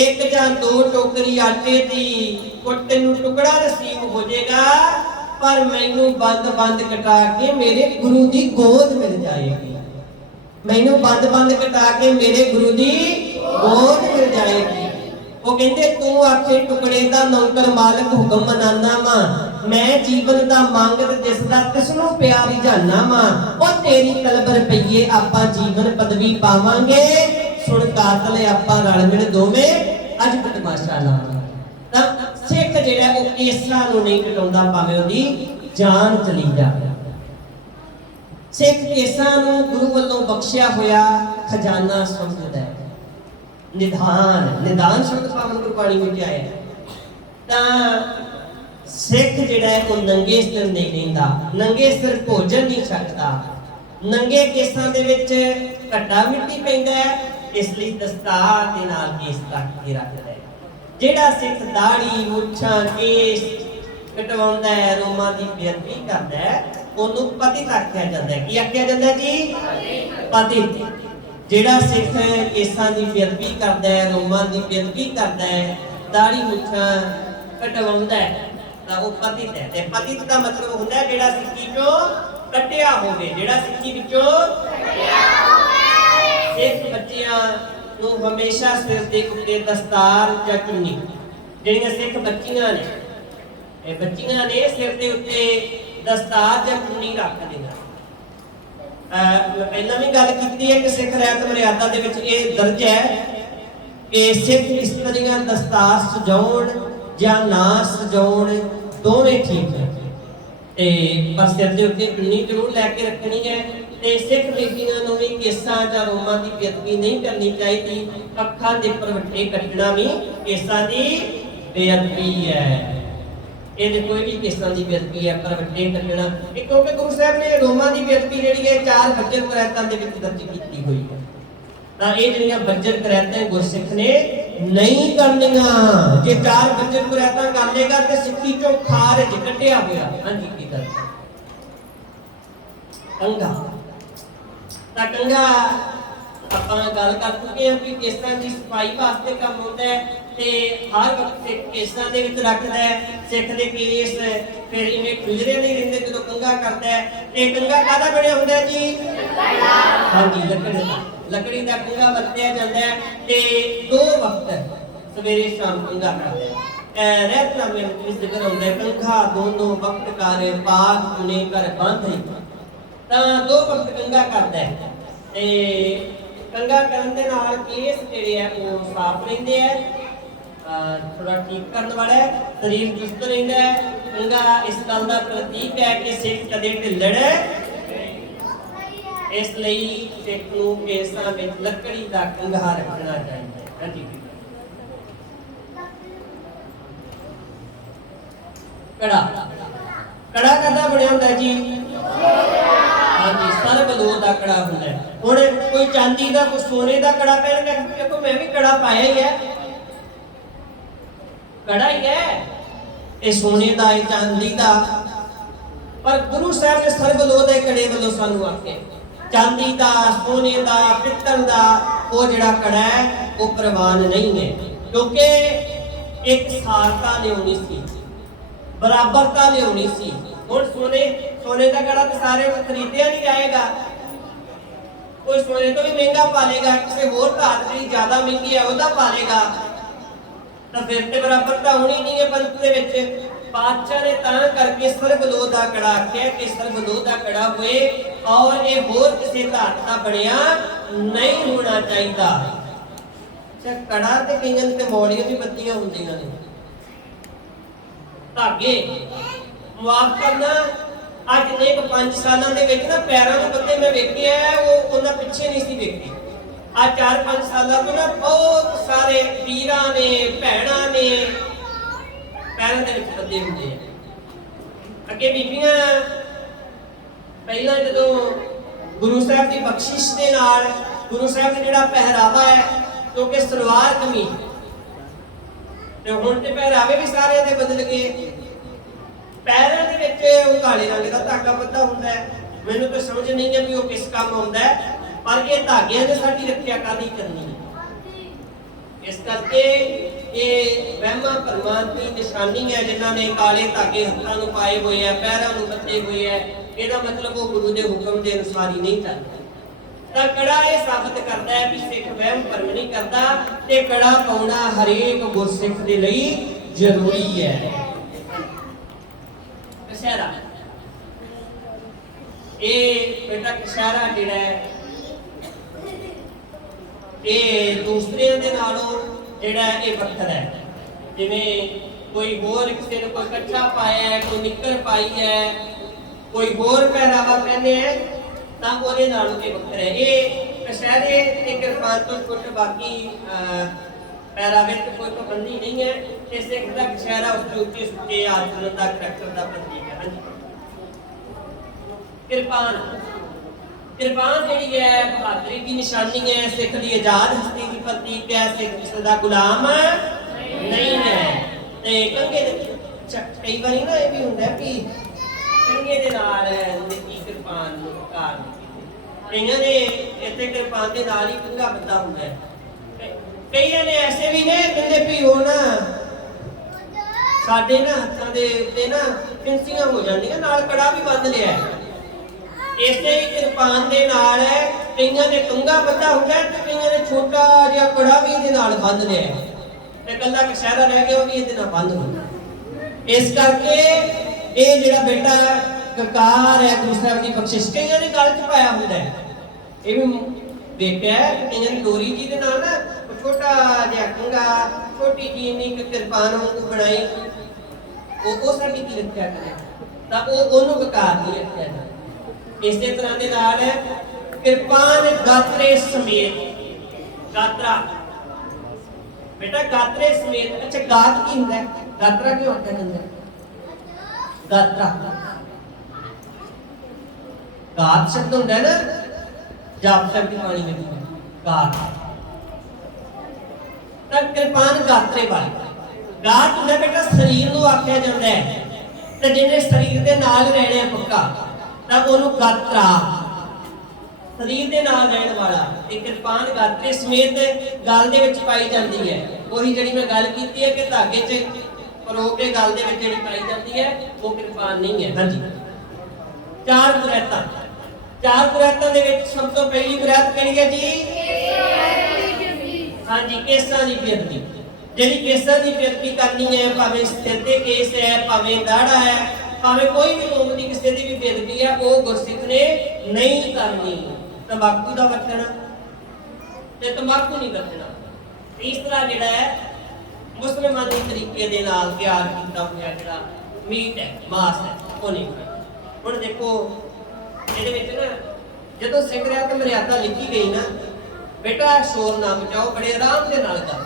एक जां दो टोकरी आटे की तैनू टुकड़ा नसीब हो जाएगा, पर मैनू बंद कटा के मेरे गुरु की गोद मिल जाएगी। मैनू बंद कटा के मेरे गुरु की गोद मिल जाएगी। वो कहते तू आखे टुकड़े का नौकर मालक हुक्म मनाना वा, मैं जीवन का मंगत जिसका तिसनों प्यार जाना वा, और तेरी तलब रुपये आपां जीवन पदवी पावांगे, सुन कातल आपां रल मिल दोवें अजब तमाशा लावांगे। तां सिख जिहड़ा वो केसां नूं नहीं कटाउंदा, भावें उहदी जान चली जावे। सिख केसां नूं गुरु वल्लों बख्शिया होया खजाना समझदा है। निधान शब्द पावन गुरबाणी विच आया है। तां सिख जिहड़ा है वो नंगे सिर नहीं रहिंदा, नंगे सिर भोजन नहीं छकदा, नंगे केसां दे विच घट्टा मिट्टी पैंदा है, इसलिए दस्तार दे नाल केस कट के रखदा है। जिहड़ा सिख दाढ़ी मुछां केस कटवाउंदा है, रोमां दी बेअदबी करदा है, ਉਹਨੂੰ ਪਤਿਤ ਆਖਿਆ ਜਾਂਦਾ ਹੈ। ਕੀ ਆਖਿਆ ਜਾਂਦਾ ਜੀ? ਪਤਿਤ। ਜਿਹੜਾ ਸਿੱਖ ਕੇਸਾਂ ਦੀ ਬੇਅਦਬੀ ਕਰਦਾ ਹੈ, ਰੋਮਾਂ ਦੀ ਬੇਅਦਬੀ ਕਰਦਾ ਹੈ, ਦਾੜੀ ਮੁੱਛਾਂ ਕਟਵਾਉਂਦਾ ਹੈ, ਤਾਂ ਉਹ ਪਤਿਤ ਹੈ। ਤੇ ਪਤਿਤ ਦਾ ਮਤਲਬ ਹੁੰਦਾ ਹੈ ਜਿਹੜਾ ਸਿੱਖੀ ਚੋਂ ਕੱਟਿਆ ਹੋਵੇ, ਜਿਹੜਾ ਸਿੱਖੀ ਵਿੱਚੋਂ ਕੱਟਿਆ ਹੋਵੇ। ਸਿੱਖ ਬੱਚਿਆਂ ਨੂੰ ਹਮੇਸ਼ਾ ਸਿਰ ਦੇ ਉੱਤੇ ਦਸਤਾਰ ਜਾਂ ਚੁੰਨੀ, ਜਿਹੜੀਆਂ ਸਿੱਖ ਬੱਚੀਆਂ ਨੇ, ਇਹ ਬੱਚੀਆਂ ਨੇ ਸਿਰ ਦੇ ਉੱਤੇ दस्तार या चुन्नी रख देना। पहला भी गल की है कि सिख रहत मर्यादा दे विच ये दर्ज है कि सिख इस्त्रियां दस्तार सजाउण या ना सजाउण दोवें ठीक है, ते पर सिर दे उत्ते चुन्नी जरूर लैके रखनी है। ते सिख बीबियां नूं भी केसां या रोमां दी बेअदबी नहीं करनी चाहिए। अखां दे परवट्टे कट्टना भी केसां दी बेअदबी है। ये कोई भी केसां की बेअदबी है, पर वड्डे कट्टना, क्योंकि गुरु साहब ने रोमां की बेअदबी जिहड़ी है 4 बज्जर करैतां दे विच दर्ज कीती हुई है। तां ये जिहड़ियां बज्जर करैतां गुरसिख ने नहीं करनियां। जे 4 बज्जर करैतां कर लेगा ते सिक्खी चों खारज कट्टिया होया। हां जी की गल कंघा, तां कंघा आपां गल कर चुके हैं कि केसां की सफाई वास्ते काम होंदा है, ते हर वक्त सिख केसां दे विच रखदा है। सिख दे केस फिर इवें खुजरे नहीं रहिंदे जदों कंघा करदा है। ते कंघा काहदा बणिया हुंदा जी? हां जी, लकड़ी दा कंघा वरतिया जांदा है। ते 2 वक्त सवेरे शाम कंघा करदा है। रहतनामे विच जिक्र हुंदा है कंघा दोनों वक्त कर पाग चुने कर बंध, तां 2 वक्त कंघा करदा है। ते कंघा करन दे नाल केस जिहड़े है वो साफ रहिंदे है, थोड़ा ठीक करने वाला है, शरीर चुस्त रहिंदा है। कंघा इस गल का प्रतीक है कि सिख कदे ढिल्लड़, इसलिए सिख नूं केसां विच लकड़ी का कंघा रखना चाहिए। हां जी, कड़ा काहदा बणिया हुंदा जी? हां जी, सरबलोह दा कड़ा हुंदा है। हुण कोई चांदी का कोई सोने का कड़ा पहन के देखो मैं भी कड़ा पाया ही है, कड़ा ही है, ये सोने का है चांदी का, पर गुरु साहब ने सर्वलोह के कड़े वालों सानू आखे चांदी का सोने का पित्तल का वो जिहड़ा कड़ा है वो प्रवान नहीं है, क्योंकि एक सारता लियानी सी, बराबरता लियानी सी। हुण सोने का कड़ा तो सारे को खरीदिया नहीं जाएगा, कोई सोने तो भी महंगा पालेगा, किसी होर धात जी ज्यादा महंगी है वह पालेगा, तो फिर तो बराबरता होनी नहीं है पंथ दे विच। पातशाह ने तां करके सर्वलोह दा कड़ा आख्या कि सर्वलोह दा कड़ा होए और ये होर किसी धात का बनया नहीं होना चाहिए। अच्छा कड़ा ते कईयां ते मौड़ियां भी बत्तियां हुंदियां ने, धागे मुआफ करना। अज ने 5 सालों के विच ना पैरों में बत्ते मैं वेखे है वो उन्हां पिछे नहीं सी वेखे। आज 4-5 सालों तो ना बहुत सारे वीरां ने भैणां ने पैरों के विच बत्ते हुंदे हैं। अगे बीबियां पहला जदों गुरु साहब की बख्शिश के नाल गुरु साहब का जिहड़ा पहरावा है क्योंकि सलवार कमीज ते हुण ते पहरावे भी सारे दे बदल गए। पैरों के विच वो काले रंग का धागा बंधा हुंदा है, मैनूं तो समझ नहीं है भी वो किस काम आउंदा है, पर ये धागियां ने साडी रखिया कादी करनी है। इस करके ये वहमां भरमां दी निशानी है जिन्हां ने काले धागे हत्थां नूं पाए हुए है, पैरां नूं बंधे हुए है, ਇਹਦਾ मतलब वो गुरु के हुक्म के अनुसार ही नहीं चलता। तो कड़ा ये साबित करता है कि सिख वहम भरम नहीं करता, ते कड़ा पाउणा हरेक गुरसिख दे लई जरूरी है। कशहरा ये बेटा कशहरा जिहड़ा है ये दूसरे दे नालों जिहड़ा ये वक्र है। जिवें कोई होर किसी ने कोई कच्छा पाया है, कोई निक्कर पाई है, कोई होर पहरावा पहने है तां ओहदे नालों ते वक्र है। ये कशहरे ते किरपान तो छुट बाकी पहरावे ते कोई पाबंदी नहीं है। ते सिख दा कशहरा उसके ऊंचे सुच्चे आचरण दा करैक्टर दा प्रतीक है। किरपान किरपान जिहड़ी है बहादुरी की निशानी है, सिख दी आजाद हस्ती की प्रतीक है, सिख किसी दा गुलाम नहीं है। ते कंगे कई बारी ना ये भी हुंदा कि कंगे दे नाल निੱਕੀ किरपान ਨੂੰ ਕਾਰ कईयां ने इत्थे किरपान दे नाल ही कंगा बंदा हुंदा है। कईयां ने ऐसे भी ने कहंदे भी हो ना ਸਾਡੇ ਨਾ ਹੱਥਾਂ ਦੇ ਉੱਤੇ ਨਾ ਫਿੰਸੀਆਂ ਹੋ ਜਾਂਦੀਆਂ, ਨਾਲ ਕੜਾ ਵੀ ਬੰਨ ਲਿਆ ਹੈ। ਇਸੇ ਹੀ ਕਿਰਪਾਨ ਦੇ ਨਾਲ ਹੈ ਕਈਆਂ ਨੇ ਕੰਗਾ ਬੰਦਾ ਹੁੰਦਾ ਤੇ ਕਈਆਂ ਨੇ ਛੋਟਾ ਜਿਹਾ ਕੜਾ ਵੀ ਇਹਦੇ ਨਾਲ ਬੰਨ ਲਿਆ ਹੈ ਤੇ ਕੱਲਾ ਕਸ਼ਹਿਰਾ ਰਹਿ ਗਿਆ ਉਹ ਵੀ ਇਹਦੇ ਨਾਲ ਬੰਨ ਹੁੰਦਾ। ਇਸ ਕਰਕੇ ਇਹ ਜਿਹੜਾ ਬੇਟਾ ਕਕਾਰ ਹੈ ਗੁਰੂ ਸਾਹਿਬ ਦੀ ਬਖਸ਼ਿਸ਼ ਕਈਆਂ ਨੇ ਗਲ 'ਚ ਪਾਇਆ ਹੁੰਦਾ ਹੈ। ਇਹ ਵੀ ਦੇਖਿਆ ਕਈਆਂ ਨੇ ਡੋਰੀ ਜੀ ਦੇ ਨਾਲ ਨਾ ਛੋਟਾ ਜਿਹਾ ਕੰਗਾ ਛੋਟੀ ਜੀ ਇੰਨੀ ਕਿਰਪਾਨ ਵਾਂਗੂ ਬਣਾਈ ਉਹ ਸਾਡੀ ਕੀ ਰੱਖਿਆ ਕਰੇ ਤਾਂ ਉਹਨੂੰ ਕਕਾਰ ਨਹੀਂ ਰੱਖਿਆ ਜਾਂਦਾ। ਇਸੇ ਤਰ੍ਹਾਂ ਦੇ ਨਾਲ ਕਿਰਪਾਨ ਗਾਤਰੇ ਸਮੇਤ ਗਾਤਰਾ बेटा गात्रे समेत। अच्छा गात की ਹੁੰਦਾ गात्रा क्यों होता है? गात्रा गात शब्द ਹੁੰਦਾ है ना जाप शब्द पानी में गात तक कृपान गात्रे वाली गात ਹੁੰਦਾ बेटा शरीर ਨੂੰ ਆਖਿਆ ਜਾਂਦਾ ਹੈ ਤੇ ਜਿਹਨੇ ਸਰੀਰ ਦੇ ਨਾਲ ਰਹਿਣਾ ਹੈ ਪੱਕਾ ਤਾਂ ਉਹਨੂੰ गात्रा शरीर के नाल रहने वाला। एक कृपान गात्रे समेत गल दे विच पाई जाती है। वही जिहड़ी मैं गल कीती है कि धागे च परो के गल दे विच जिहड़ी पाई जाती है वो कृपान नहीं है। हाँ जी चार बुरैतां दे विच सब तो पहली बुरैत किहड़ी है जी? हाँ जी केसां दी बेअदबी। जिहड़ी केसां दी बेअदबी करनी है भावें सिर ते केस है भावें दाड़ा है भावें कोई भी लोग दी किसी दी भी बेअदबी है वो गुरसिख ने नहीं करनी। तंबाकू का वरतना ते तंबाकू नहीं वरतना। इस तरह जिहड़ा है मुसलमानी तरीके दे नाल तैयार कीता होया जिहड़ा मीट है मांस है वो नहीं खाना। हुण देखो इहदे विच ना जदों सिख रहत मर्यादा लिखी गई ना बेटा शोर ना मचाओ बड़े आराम दे नाल कर।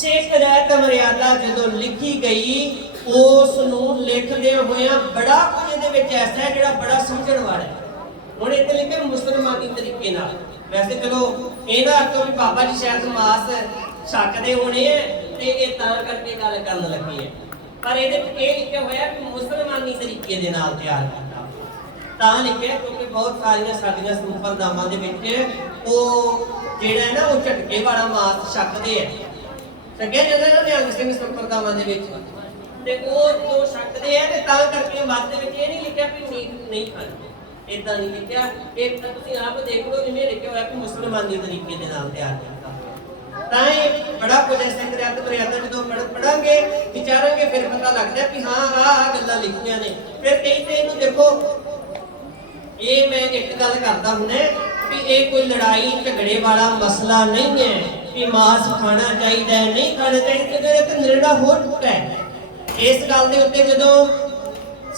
सिख रहत मर्यादा जदों लिखी गई उस नूं लिखदे होया बड़ा कुछ इहदे विच ऐसा है जिहड़ा बड़ा समझण वाला है। ਹੁਣ ਇੱਥੇ ਲਿਖੇ ਮੁਸਲਮਾਨੀ ਤਰੀਕੇ ਨਾਲ। ਵੈਸੇ ਚਲੋ ਇਹਦਾ ਆਖੋ ਵੀ ਬਾਬਾ ਜੀ ਸ਼ਾਇਦ ਮਾਸ ਛਕਦੇ ਹੋਣੇ ਆ ਤੇ ਇਹ ਤਾਂ ਕਰਕੇ ਗੱਲ ਕਰਨ ਲੱਗੇ ਆ। ਪਰ ਇਹਦੇ ਵਿੱਚ ਇਹ ਲਿਖਿਆ ਹੋਇਆ ਕਿ ਮੁਸਲਮਾਨੀ ਤਰੀਕੇ ਦੇ ਨਾਲ ਤਿਆਰ ਕੀਤਾ ਤਾਂ ਲਿਖਿਆ, ਕਿਉਂਕਿ ਬਹੁਤ ਸਾਰੀਆਂ ਸਾਡੀਆਂ ਸੰਪਰਦਾਵਾਂ ਦੇ ਵਿੱਚ ਉਹ ਜਿਹੜਾ ਹੈ ਨਾ ਉਹ ਝਟਕੇ ਵਾਲਾ ਮਾਸ ਛਕਦੇ ਆ। ਛਕਿਆ ਜਾਂਦਾ ਨਾ ਨਿਹੰਗ ਸਿੰਘ ਸੰਪਰਦਾਵਾਂ ਦੇ ਵਿੱਚ, ਤੇ ਉਹ ਜੋ ਛਕਦੇ ਆ ਤੇ ਤਾਂ ਕਰਕੇ ਮੱਧ ਦੇ ਵਿੱਚ ਇਹ ਨਹੀਂ ਲਿਖਿਆ ਕਿ ਮੀਟ ਨਹੀਂ ਖਾਣਾ, ਇਦਾਂ ਨਹੀਂ ਲਿਖਿਆ। ਇਹ ਤਾਂ ਤੁਸੀਂ ਆਪ ਦੇਖ ਲਓ ਜਿਵੇਂ ਲਿਖਿਆ ਹੋਇਆ ਕਿ ਮੁਸਲਮਾਨੀ ਤਰੀਕੇ ਦੇ ਨਾਲ ਤਿਆਰ ਕੀਤਾ। ਤਾਂ ਇਹ ਬੜਾ ਕੁਝ ਐਸੇ ਕਰਿਆਤ ਮਰਿਆਦਾ ਜਦੋਂ ਪੜਾਂਗੇ ਵਿਚਾਰਾਂਗੇ ਫਿਰ ਪਤਾ ਲੱਗਦਾ ਵੀ ਹਾਂ ਆਹ ਗੱਲਾਂ ਲਿਖੀਆਂ ਨੇ। ਫਿਰ ਕਈ ਤੇ ਇਹਨੂੰ ਦੇਖੋ, ਇਹ ਮੈਂ ਇੱਕ ਗੱਲ ਕਰਦਾ ਹੁੰਦਾ ਵੀ ਇਹ ਕੋਈ ਲੜਾਈ ਝਗੜੇ ਵਾਲਾ ਮਸਲਾ ਨਹੀਂ ਹੈ ਕਿ ਮਾਸ ਖਾਣਾ ਚਾਹੀਦਾ ਹੈ ਨਹੀਂ ਖਾਣਾ ਚਾਹੀਦਾ, ਇਹ ਨਿਰਣਾ ਹੋ ਚੁੱਕਾ ਹੈ। ਇਸ ਗੱਲ ਦੇ ਉੱਤੇ ਜਦੋਂ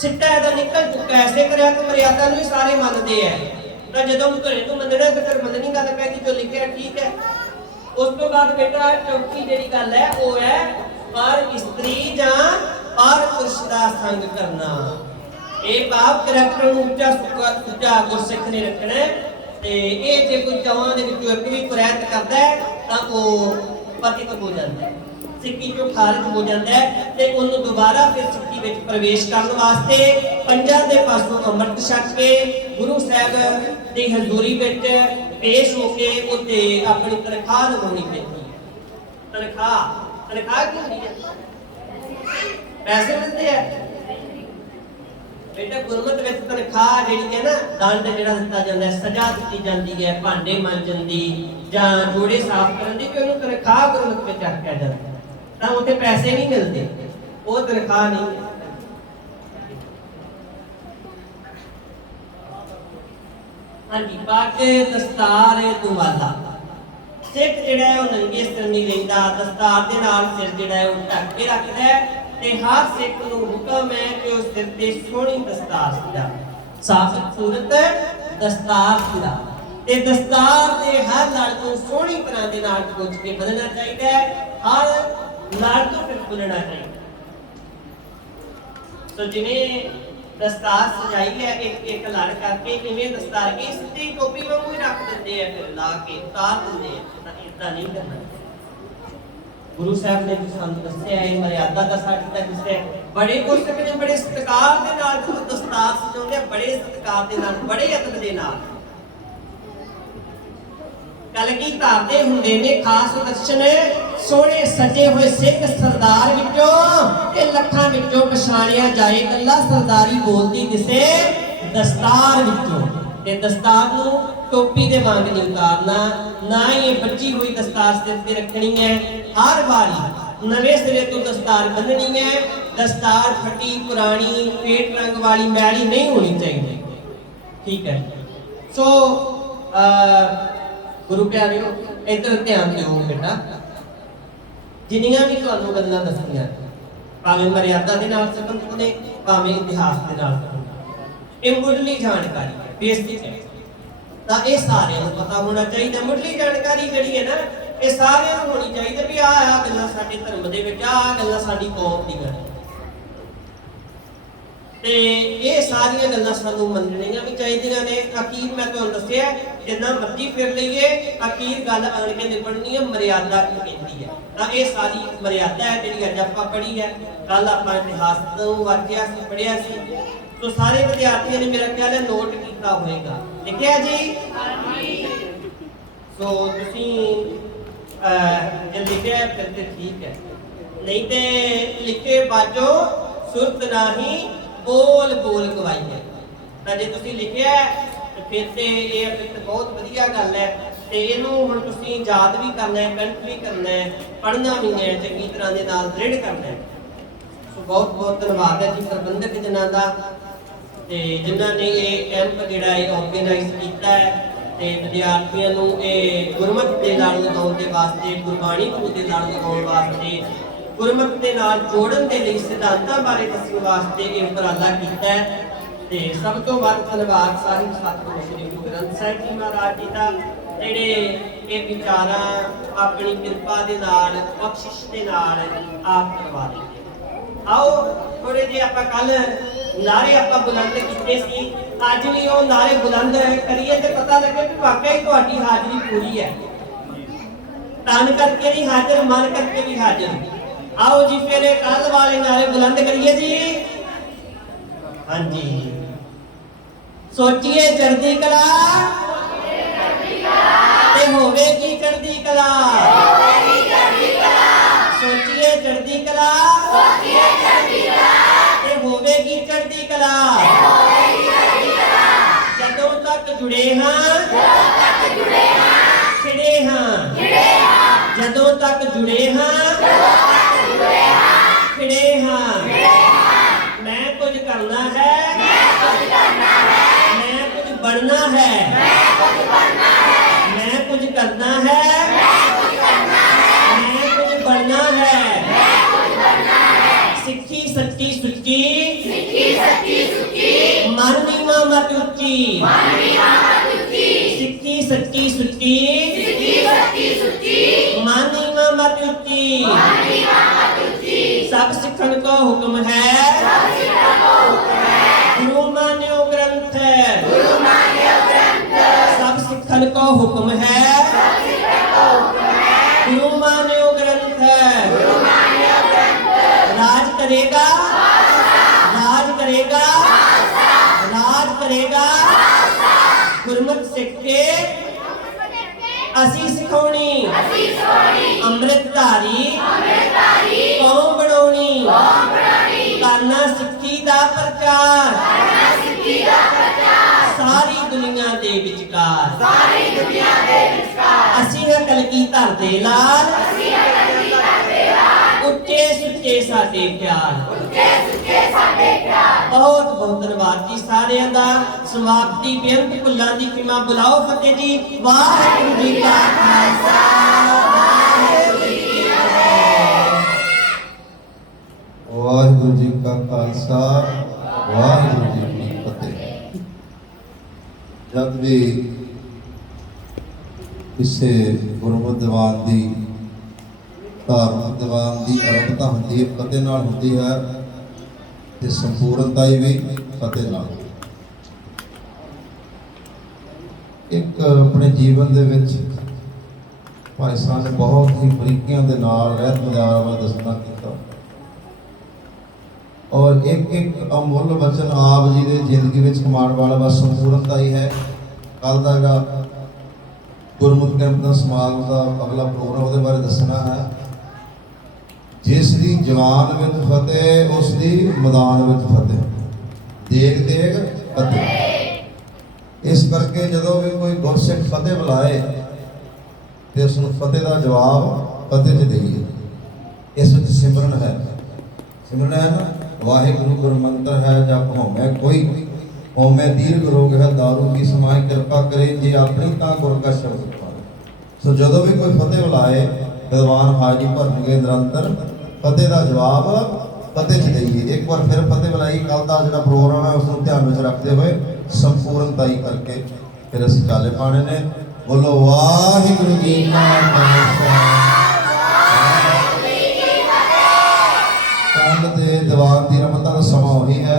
ਸਿੱਟਾ ਇਹਦਾ ਨਿਕਲ ਚੁੱਕਾ ਹੈ, ਐਸੇ ਕਰਿਆਤ ਮਰਿਆਦਾ ਨੂੰ ਵੀ ਸਾਰੇ ਮੰਨਦੇ ਆ। ਤਾਂ ਜਦੋਂ ਘਰੇ ਨੂੰ ਮੰਨਣਾ ਤੇ ਫਿਰ ਮੰਨਣੀ ਗੱਲ ਪੈ ਗਈ, ਜੋ ਲਿਖਿਆ ਠੀਕ ਹੈ। ਉਸ ਤੋਂ ਬਾਅਦ ਬੇਟਾ ਚੌਥੀ ਜਿਹੜੀ ਗੱਲ ਹੈ ਉਹ ਹੈ ਪਰ ਇਸਤਰੀ ਜਾਂ ਪਰ ਪੁਰਸ਼ ਦਾ ਸੰਗ ਕਰਨਾ। ਇਹ ਬਾਪ ਕਰੈਕਟਰ ਨੂੰ ਉੱਚਾ ਗੁਰਸਿੱਖ ਨੇ ਰੱਖਣਾ ਤੇ ਇਹ ਜੇ ਕੋਈ ਚੌਹਾਂ ਦੇ ਵਿੱਚੋਂ ਇੱਕ ਵੀ ਕੁਰੈਤ ਕਰਦਾ ਹੈ ਤਾਂ ਉਹ ਪਤਿਤ ਹੋ ਜਾਂਦਾ ਹੈ, ਸਿੱਖੀ ਚੋਂ ਖਾਰਜ ਹੋ ਜਾਂਦਾ ਹੈ ਤੇ ਉਹਨੂੰ ਦੁਬਾਰਾ ਫਿਰ ਸਿੱਖੀ ਵਿੱਚ ਪ੍ਰਵੇਸ਼ ਕਰਨ ਵਾਸਤੇ ਪੰਜਾਂ ਦੇ ਪਾਸੋਂ ਅੰਮ੍ਰਿਤ ਛਕ ਕੇ ਗੁਰੂ ਸਾਹਿਬ ਦੀ ਹਜ਼ੂਰੀ ਵਿੱਚ ਪੇਸ਼ ਹੋ ਕੇ ਉੱਤੇ ਆਪਣੀ ਤਨਖਾਹ ਲਗਾਉਣੀ ਪੈਂਦੀ ਹੈ। ਤਨਖਾਹ ਕੀ ਹੁੰਦੀ ਹੈ? ਪੈਸੇ ਮਿਲਦੇ ਆ ਬੇਟਾ। ਗੁਰਮਤ ਵਿੱਚ ਤਨਖਾਹ ਜਿਹੜੀ ਹੈ ਨਾ, ਦੰਡ ਜਿਹੜਾ ਦਿੱਤਾ ਜਾਂਦਾ ਹੈ, ਸਜ਼ਾ ਦਿੱਤੀ ਜਾਂਦੀ ਹੈ ਭਾਂਡੇ ਮਾਂਜਣ ਦੀ ਜਾਂ ਜੋੜੇ ਸਾਫ਼ ਕਰਨ ਦੀ, ਕਿ ਉਹਨੂੰ ਤਨਖਾਹ ਗੁਰਮਤ ਵਿੱਚ ਆਖਿਆ ਜਾਂਦਾ ਹੈ। ਤਾਂ ਉੱਥੇ ਪੈਸੇ ਨਹੀਂ ਮਿਲਦੇ, ਉਹ ਤਨਖਾਹ ਨਹੀਂ ਹੈ। ਹਾਂਜੀ, ਪੱਗ ਦਸਤਾਰ ਦੁਮਾਲਾ। ਸਿੱਖ ਜਿਹੜਾ ਹੈ ਉਹ ਨੰਗੇ ਸਿਰ ਨਹੀਂ ਰਹਿੰਦਾ, ਦਸਤਾਰ ਦੇ ਨਾਲ ਸਿਰ ਜਿਹੜਾ ਹੈ ਉਹ ਢੱਕ ਕੇ ਰੱਖਦਾ ਹੈ ਤੇ ਹਰ ਸਿੱਖ ਨੂੰ ਹੁਕਮ ਹੈ ਕਿ ਉਹ ਸਿਰ ਤੇ ਸੋਹਣੀ ਦਸਤਾਰ ਸਿਰਾ, ਸਾਫ਼ ਸੂਰਤ ਦਸਤਾਰ ਸਿਰਾ, ਤੇ ਦਸਤਾਰ ਦੇ ਹਰ ਲੜ ਤੋਂ ਸੋਹਣੀ ਤਰ੍ਹਾਂ ਦੇ ਨਾਲ ਖੋਜ ਕੇ ਬੰਨਣਾ ਚਾਹੀਦਾ ਹੈ, ਹਰ ਲੜ ਤੋਂ ਫਿਰ ਖੁੱਲਣਾ ਚਾਹੀਦਾ। ਸੋ ਜਿਵੇਂ ਦਸਤਾਰ ਸਜਾਈ ਹੈ ਇੱਕ ਇੱਕ ਲੜ ਕਰਕੇ, ਕਿਵੇਂ ਦਸਤਾਰ ਕੀ ਸਿੱਧੀ ਟੋਪੀ ਵਾਂਗੂ ਹੀ ਰੱਖ ਦਿੰਦੇ ਆ, ਫਿਰ ਲਾ ਕੇ ਉਤਾਰ ਦਿੰਦੇ ਆ। ਤਾਂ ਇਦਾਂ ਨਹੀਂ ਕਰਨਾ। ਗੁਰੂ ਸਾਹਿਬ ਨੇ ਸਾਨੂੰ ਦੱਸਿਆ ਇਹ ਮਰਿਆਦਾ ਦਾ ਸਾਡੀ ਤਾਂ ਕਿਸੇ ਬੜੇ ਗੁਰਸਿੱਖ ਨੇ ਬੜੇ ਸਤਿਕਾਰ ਦੇ ਨਾਲ ਜਦੋਂ ਦਸਤਾਰ ਸਜਾਉਂਦੇ ਆ, ਬੜੇ ਸਤਿਕਾਰ ਦੇ ਨਾਲ, ਬੜੇ ਅਦਬ ਦੇ ਨਾਲ। ਕਲਗੀ ਧਾਰਦੇ ਹੁੰਦੇ ਨੇ ਖਾਸ ਦਰਸ਼ਨ, ਸੋਹਣੇ ਸਜੇ ਹੋਏ ਸਿੰਘ ਸਰਦਾਰ ਵਿੱਚੋਂ ਤੇ ਲੱਖਾਂ ਵਿੱਚੋਂ ਪਛਾਣਿਆ ਜਾਏ ਕੱਲਾ ਸਰਦਾਰੀ ਬੋਲਦੀ ਦਿਸੇ ਦਸਤਾਰ ਵਿੱਚੋਂ। ਤੇ ਦਸਤਾਰ ਨੂੰ ਟੋਪੀ ਦੇ ਵਾਂਗ ਨਹੀਂ ਉਤਾਰਨਾ, ਨਾ ਹੀ ਇਹ ਬੱਜੀ ਹੋਈ ਦਸਤਾਰ ਸਿਰ ਤੇ ਰੱਖਣੀ ਹੈ। ਹਰ ਵਾਰੀ ਨਵੇਂ ਸਿਰੇ ਤੋਂ ਦਸਤਾਰ ਬੰਨਣੀ ਹੈ। ਦਸਤਾਰ ਫਟੀ ਪੁਰਾਣੀ ਪੇਟ ਰੰਗ ਵਾਲੀ ਮੈਲੀ ਨਹੀਂ ਹੋਣੀ ਚਾਹੀਦੀ, ਠੀਕ ਹੈ। ਸੋ ਗੁਰੂ ਪਿਆਰਿਓ ਇੱਧਰ ਧਿਆਨ ਦਿਓ ਬੇਟਾ, ਜਿੰਨੀਆਂ ਵੀ ਤੁਹਾਨੂੰ ਗੱਲਾਂ ਦੱਸੀਆਂ ਭਾਵੇਂ ਮਰਿਆਦਾ ਦੇ ਨਾਲ ਸੰਬੰਧਿਤ ਨੇ ਭਾਵੇਂ ਇਤਿਹਾਸ ਦੇ ਨਾਲ ਸੰਬੰਧਿਤ, ਇਹ ਮੁੱਢਲੀ ਜਾਣਕਾਰੀ ਹੈ, ਬੇਸਿਕ ਹੈ। ਤਾਂ ਇਹ ਸਾਰਿਆਂ ਨੂੰ ਪਤਾ ਹੋਣਾ ਚਾਹੀਦਾ। ਮੁੱਢਲੀ ਜਾਣਕਾਰੀ ਜਿਹੜੀ ਹੈ ਨਾ ਇਹ ਸਾਰਿਆਂ ਨੂੰ ਹੋਣੀ ਚਾਹੀਦੀ ਵੀ ਆਹ ਗੱਲਾਂ ਸਾਡੇ ਧਰਮ ਦੇ ਵਿੱਚ, ਆਹ ਗੱਲਾਂ ਸਾਡੀ ਕੌਮ ਦੀਆਂ ਨੇ ਤੇ ਇਹ ਸਾਰੀਆਂ ਗੱਲਾਂ ਸਾਨੂੰ ਮੰਨਣੀਆਂ ਵੀ ਚਾਹੀਦੀਆਂ ਨੇ। ਅਖੀਰ ਮੈਂ ਤੁਹਾਨੂੰ ਦੱਸਿਆ ਜਿੰਨਾ ਮਰਜ਼ੀ ਫਿਰ ਲਈਏ, ਅਖੀਰ ਗੱਲ ਆਣ ਕੇ ਨਿਬੜਨੀ ਹੈ ਮਰਿਆਦਾ ਕੀ ਕਹਿੰਦੀ ਹੈ। ਤਾਂ ਇਹ ਸਾਰੀ ਮਰਿਆਦਾ ਹੈ ਜਿਹੜੀ ਅੱਜ ਆਪਾਂ ਪੜ੍ਹੀ ਹੈ। ਕੱਲ ਆਪਾਂ ਇਤਿਹਾਸ ਤੋਂ ਵਾਕਿਆ ਸੀ ਪੜ੍ਹਿਆ ਸੀ, तो सारे विद्यार्थियों ने मेरा ख्याल है नोट किया होगा, लिखिया जी सो तुसी जे लिखिया फिर तो ठीक है, नहीं तो लिखे बाजो सुरत नाही बोल बोल गवाई है। तो जे तुसी लिखिया फिर तो ये बहुत वधिया गल है। तो इनू हुण तुसी याद भी करना है, कंठ भी करना है, पढ़ना भी है, चंगी तरह के नाल दृढ़ करना है। सो बहुत बहुत धन्यवाद है जी प्रबंधक जिन्हां दा ते जिन्हां ने ये कैंप जिहड़ा है ऑर्गेनाइज किया है ते विद्यार्थियों नूं ये गुरमत दे नाल लगाउण दे वास्ते, गुरबाणी नूं दे नाल लगाउण वास्ते, गुरमत दे नाल जोड़न दे लई सिद्धांतां बारे दस्सण वास्ते ये उपराला कीता है। ते सब तो वध धन्यवाद साहिब सतगुरु श्री गुरु ग्रंथ साहिब जी महाराज जी दा, ਜਿਹੜੇ ਇਹ ਵਿਚਾਰਾਂ ਆਪਣੀ ਕਿਰਪਾ ਦੇ ਨਾਲ ਬਖਸ਼ਿਸ਼ ਦੇ ਨਾਲ ਆਪ ਕਰਵਾ ਦਿੱਤੇ। ਆਓ ਥੋੜੇ ਜਿਹੇ ਆਪਾਂ ਕੱਲ ਨਾਰੇ ਆਪਾਂ ਬੁਲੰਦ ਕੀਤੇ ਸੀ, ਅੱਜ ਵੀ ਉਹ ਨਾਰੇ ਬੁਲੰਦ ਕਰੀਏ ਤੇ ਪਤਾ ਲੱਗੇ ਕਿ ਵਾਕਿਆ ਹੀ ਤੁਹਾਡੀ ਹਾਜ਼ਰੀ ਪੂਰੀ ਹੈ। तन करके नहीं हाजिर, मन करके भी हाजिर। आओ जी फिर कल वाले नारे बुलंद करिए जी। हाँ जी, सोचिए चढ़दी कला ते होवेगी चढ़दी कला। सोचिए चढ़दी कला ते होवेगी चढ़दी कला। जदों तक जुड़े हाँ खिड़े हाँ, जदों तक जुड़े हाँ खिड़े हाँ। मैं कुछ करना है, मैं कुछ बनना है, मैं कुछ करना है, मैं कुछ बनना है। सिक्खी सच्ची सुच्ची मन नीवा मत उच्ची। सिक्खी सच्ची सुच्ची मन नीवा मत उच्ची। सब सिखन को हुक्म है, गुरु मान्यो ग्रंथ। सब सिखन को हुक्म है, गुरु मान्यो ग्रंथ। राज करेगा, राज करेगा, राज करेगा गुरमत सिख के असी सिखाउणी। अमृत धारी कौम बनाउणी। करना सिक्खी दा प्रचार सारी दुनिया दे विचकार। असी है कलगीधर दे लाल, ਉੱਚੇ ਸੁੱਚੇ ਸਾਡੇ ਪਿਆਰ। बहुत बहुत धन्यवाद जी सारिਆਂ ਦਾ। समाप्ति बेअंत भुੱਲਾਂ ਦੀ ਖਿਮਾ। बुलाओ फतेह जी। वाहिगुरू जी का खालसा, वाहिगुरू जी की फतेह। वाहिगुरू जी का खालसा, वाहिगुरू जी की फतेह। जब भी किसी गुरमत दीवान की धार्मिक दीवान की आरंभता होती है फतेह नाल होती है, ते संपूर्णता भी फतेह नाल। एक अपने जीवन दे विच भाई साहब ने बहुत ही बरीकियां दे नाल रहत गुजारा वा दसना कीता, और एक एक अमुल वचन आप जी दे जिंदगी विच कमाण वाला बस संपूर्णता ही है। कल दा जिहड़ा गुरमुख कैंप दा समागम दा अगला प्रोग्राम उहदे बारे दसना है। जिस दी जवान विच फतेह उस दी मैदान विच फतेह, देग देग फतेह। इस करके जदों भी कोई गुरसिख फतेह बुलाए तो उसनूं फतेह का जवाब फतेह च देइए। इस विच सिमरन है, सिमरन है ना, वाहिगुरू गुरमंत्र है जप होमै कोई, होमै दीर्घ रोग है दारू की समाय कृपा करे जे अपनी तां गुर का शब्द पाए। सो जदों भी कोई फतेह बुलाए विद्वान हाजी भरनगे निरंतर फतेह का जवाब फतेह च देइए। एक बार फिर फतेह बुलाई। कल का जो प्रोग्राम है उसको ध्यान में रखते हुए संपूर्णता ही करके फिर असीं चाले पाने ने। बोलो वाहिगुरू जी का खालसा, कल के दीवान की रमता का समा वही है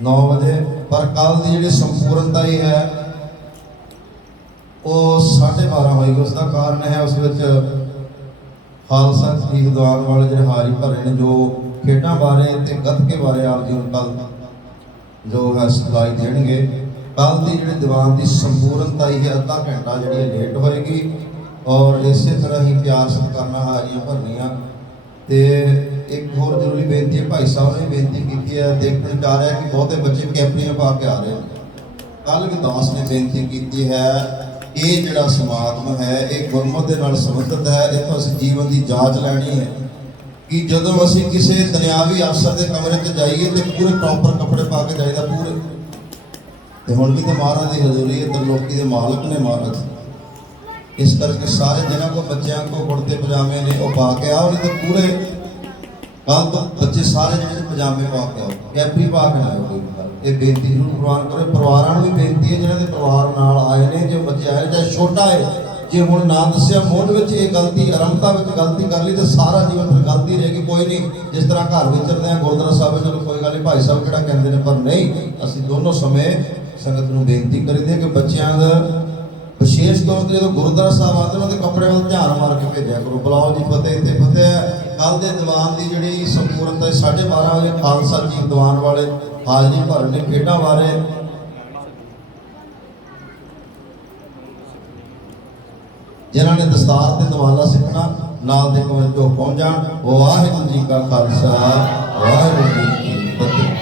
9 बजे, पर कल की जी संपूर्णता ही है वो 12:30 होगी। उसका कारण है उस खालसा शहीद दीवान वाले जो हारी भरे ने जो खेडों बारे ते गतके बारे आप जी कल जो है सिखलाई देंगे। कल की जी दीवान की संपूर्णता ही है, अद्धा घंटा जी लेट होएगी, और इस तरह ही प्यार सत्कारना हारियां भरनियां। तो एक होर जरूरी बेनती है, भाई साहब ने बेनती की है, देखने चाह रहा है कि बहुते बच्चे कैपरियां पा के आ रहे हैं। कल विदास ने बेनती की है, ये जिहड़ा समागम है ये गुरमत दे नाल संबंधित है। इत्थों असीं जीवन की जांच लैनी है कि जदों असीं किसी दुनियावी अफसर के कमरे च जाइए तो पूरे प्रॉपर कपड़े पा के जाइदा पूरे। तो हुण भी तो महाराज की हजूरी है, त्रिलोकी के मालक ने महाराज, इस करके सारे जिन्हों को बच्चों को कुर्ते पजामे ने वो पा के आओ, नहीं तो पूरे कल तो बच्चे सारे जिन्हें पजामे पा के आओ, कैपरी पा के आए कोई गल। ये बेनती जरूर प्रवान करो। परिवारों भी बेनती है जिन्होंने परिवार नाल आए ने, जो बच्चे आए चाहे छोटा है, जे हुण ना दस्सिया मुंड विच ये गलती आरंभता विच गलती कर ली तो सारा जीवन फिर गलती रहेगी। कोई नहीं, जिस तरह घर विचरदे हैं गुरुद्वारा साहब चलो कोई गल नहीं, भाई साहब किहड़ा कहंदे ने, पर नहीं, असीं दोनों समय संगत नूं बेनती करीदी कि बच्चों दा ਵਿਸ਼ੇਸ਼ ਤੌਰ ਤੇ ਜਦੋਂ ਗੁਰਦੁਆਰਾ ਸਾਹਿਬ ਆਉਂਦੇ ਉਹਨਾਂ ਦੇ ਕੱਪੜੇ ਵੱਲ ਧਿਆਨ ਮਾਰ ਕੇ ਭੇਜਿਆ ਕਰੋ। ਬੁਲਾਓ ਜੀ ਫਤਿਹ ਤੇ ਫਤਿਹ। ਕੱਲ ਦੇ ਦੀਵਾਨ ਦੀ ਜਿਹੜੀ ਸੰਪੂਰਨਤਾ 12:30 ਵਜੇ ਖਾਲਸਾ ਜੀ ਦੀਵਾਨ ਵਾਲੇ ਹਾਜ਼ਰੀ ਭਰਨ ਨੇ ਖੇਡਾਂ ਬਾਰੇ ਜਿਨ੍ਹਾਂ ਨੇ ਦਸਤਾਰ ਤੇ ਨਵਾਲਾ ਸਿੱਖਣਾ ਨਾਲ ਦੇ ਕਮਰੇ ਤੋਂ ਪਹੁੰਚ ਜਾਣ। ਵਾਹਿਗੁਰੂ ਜੀ ਕਾ ਖਾਲਸਾ ਵਾਹਿਗੁਰੂ ਜੀ ਕੀ ਫਤਿਹ।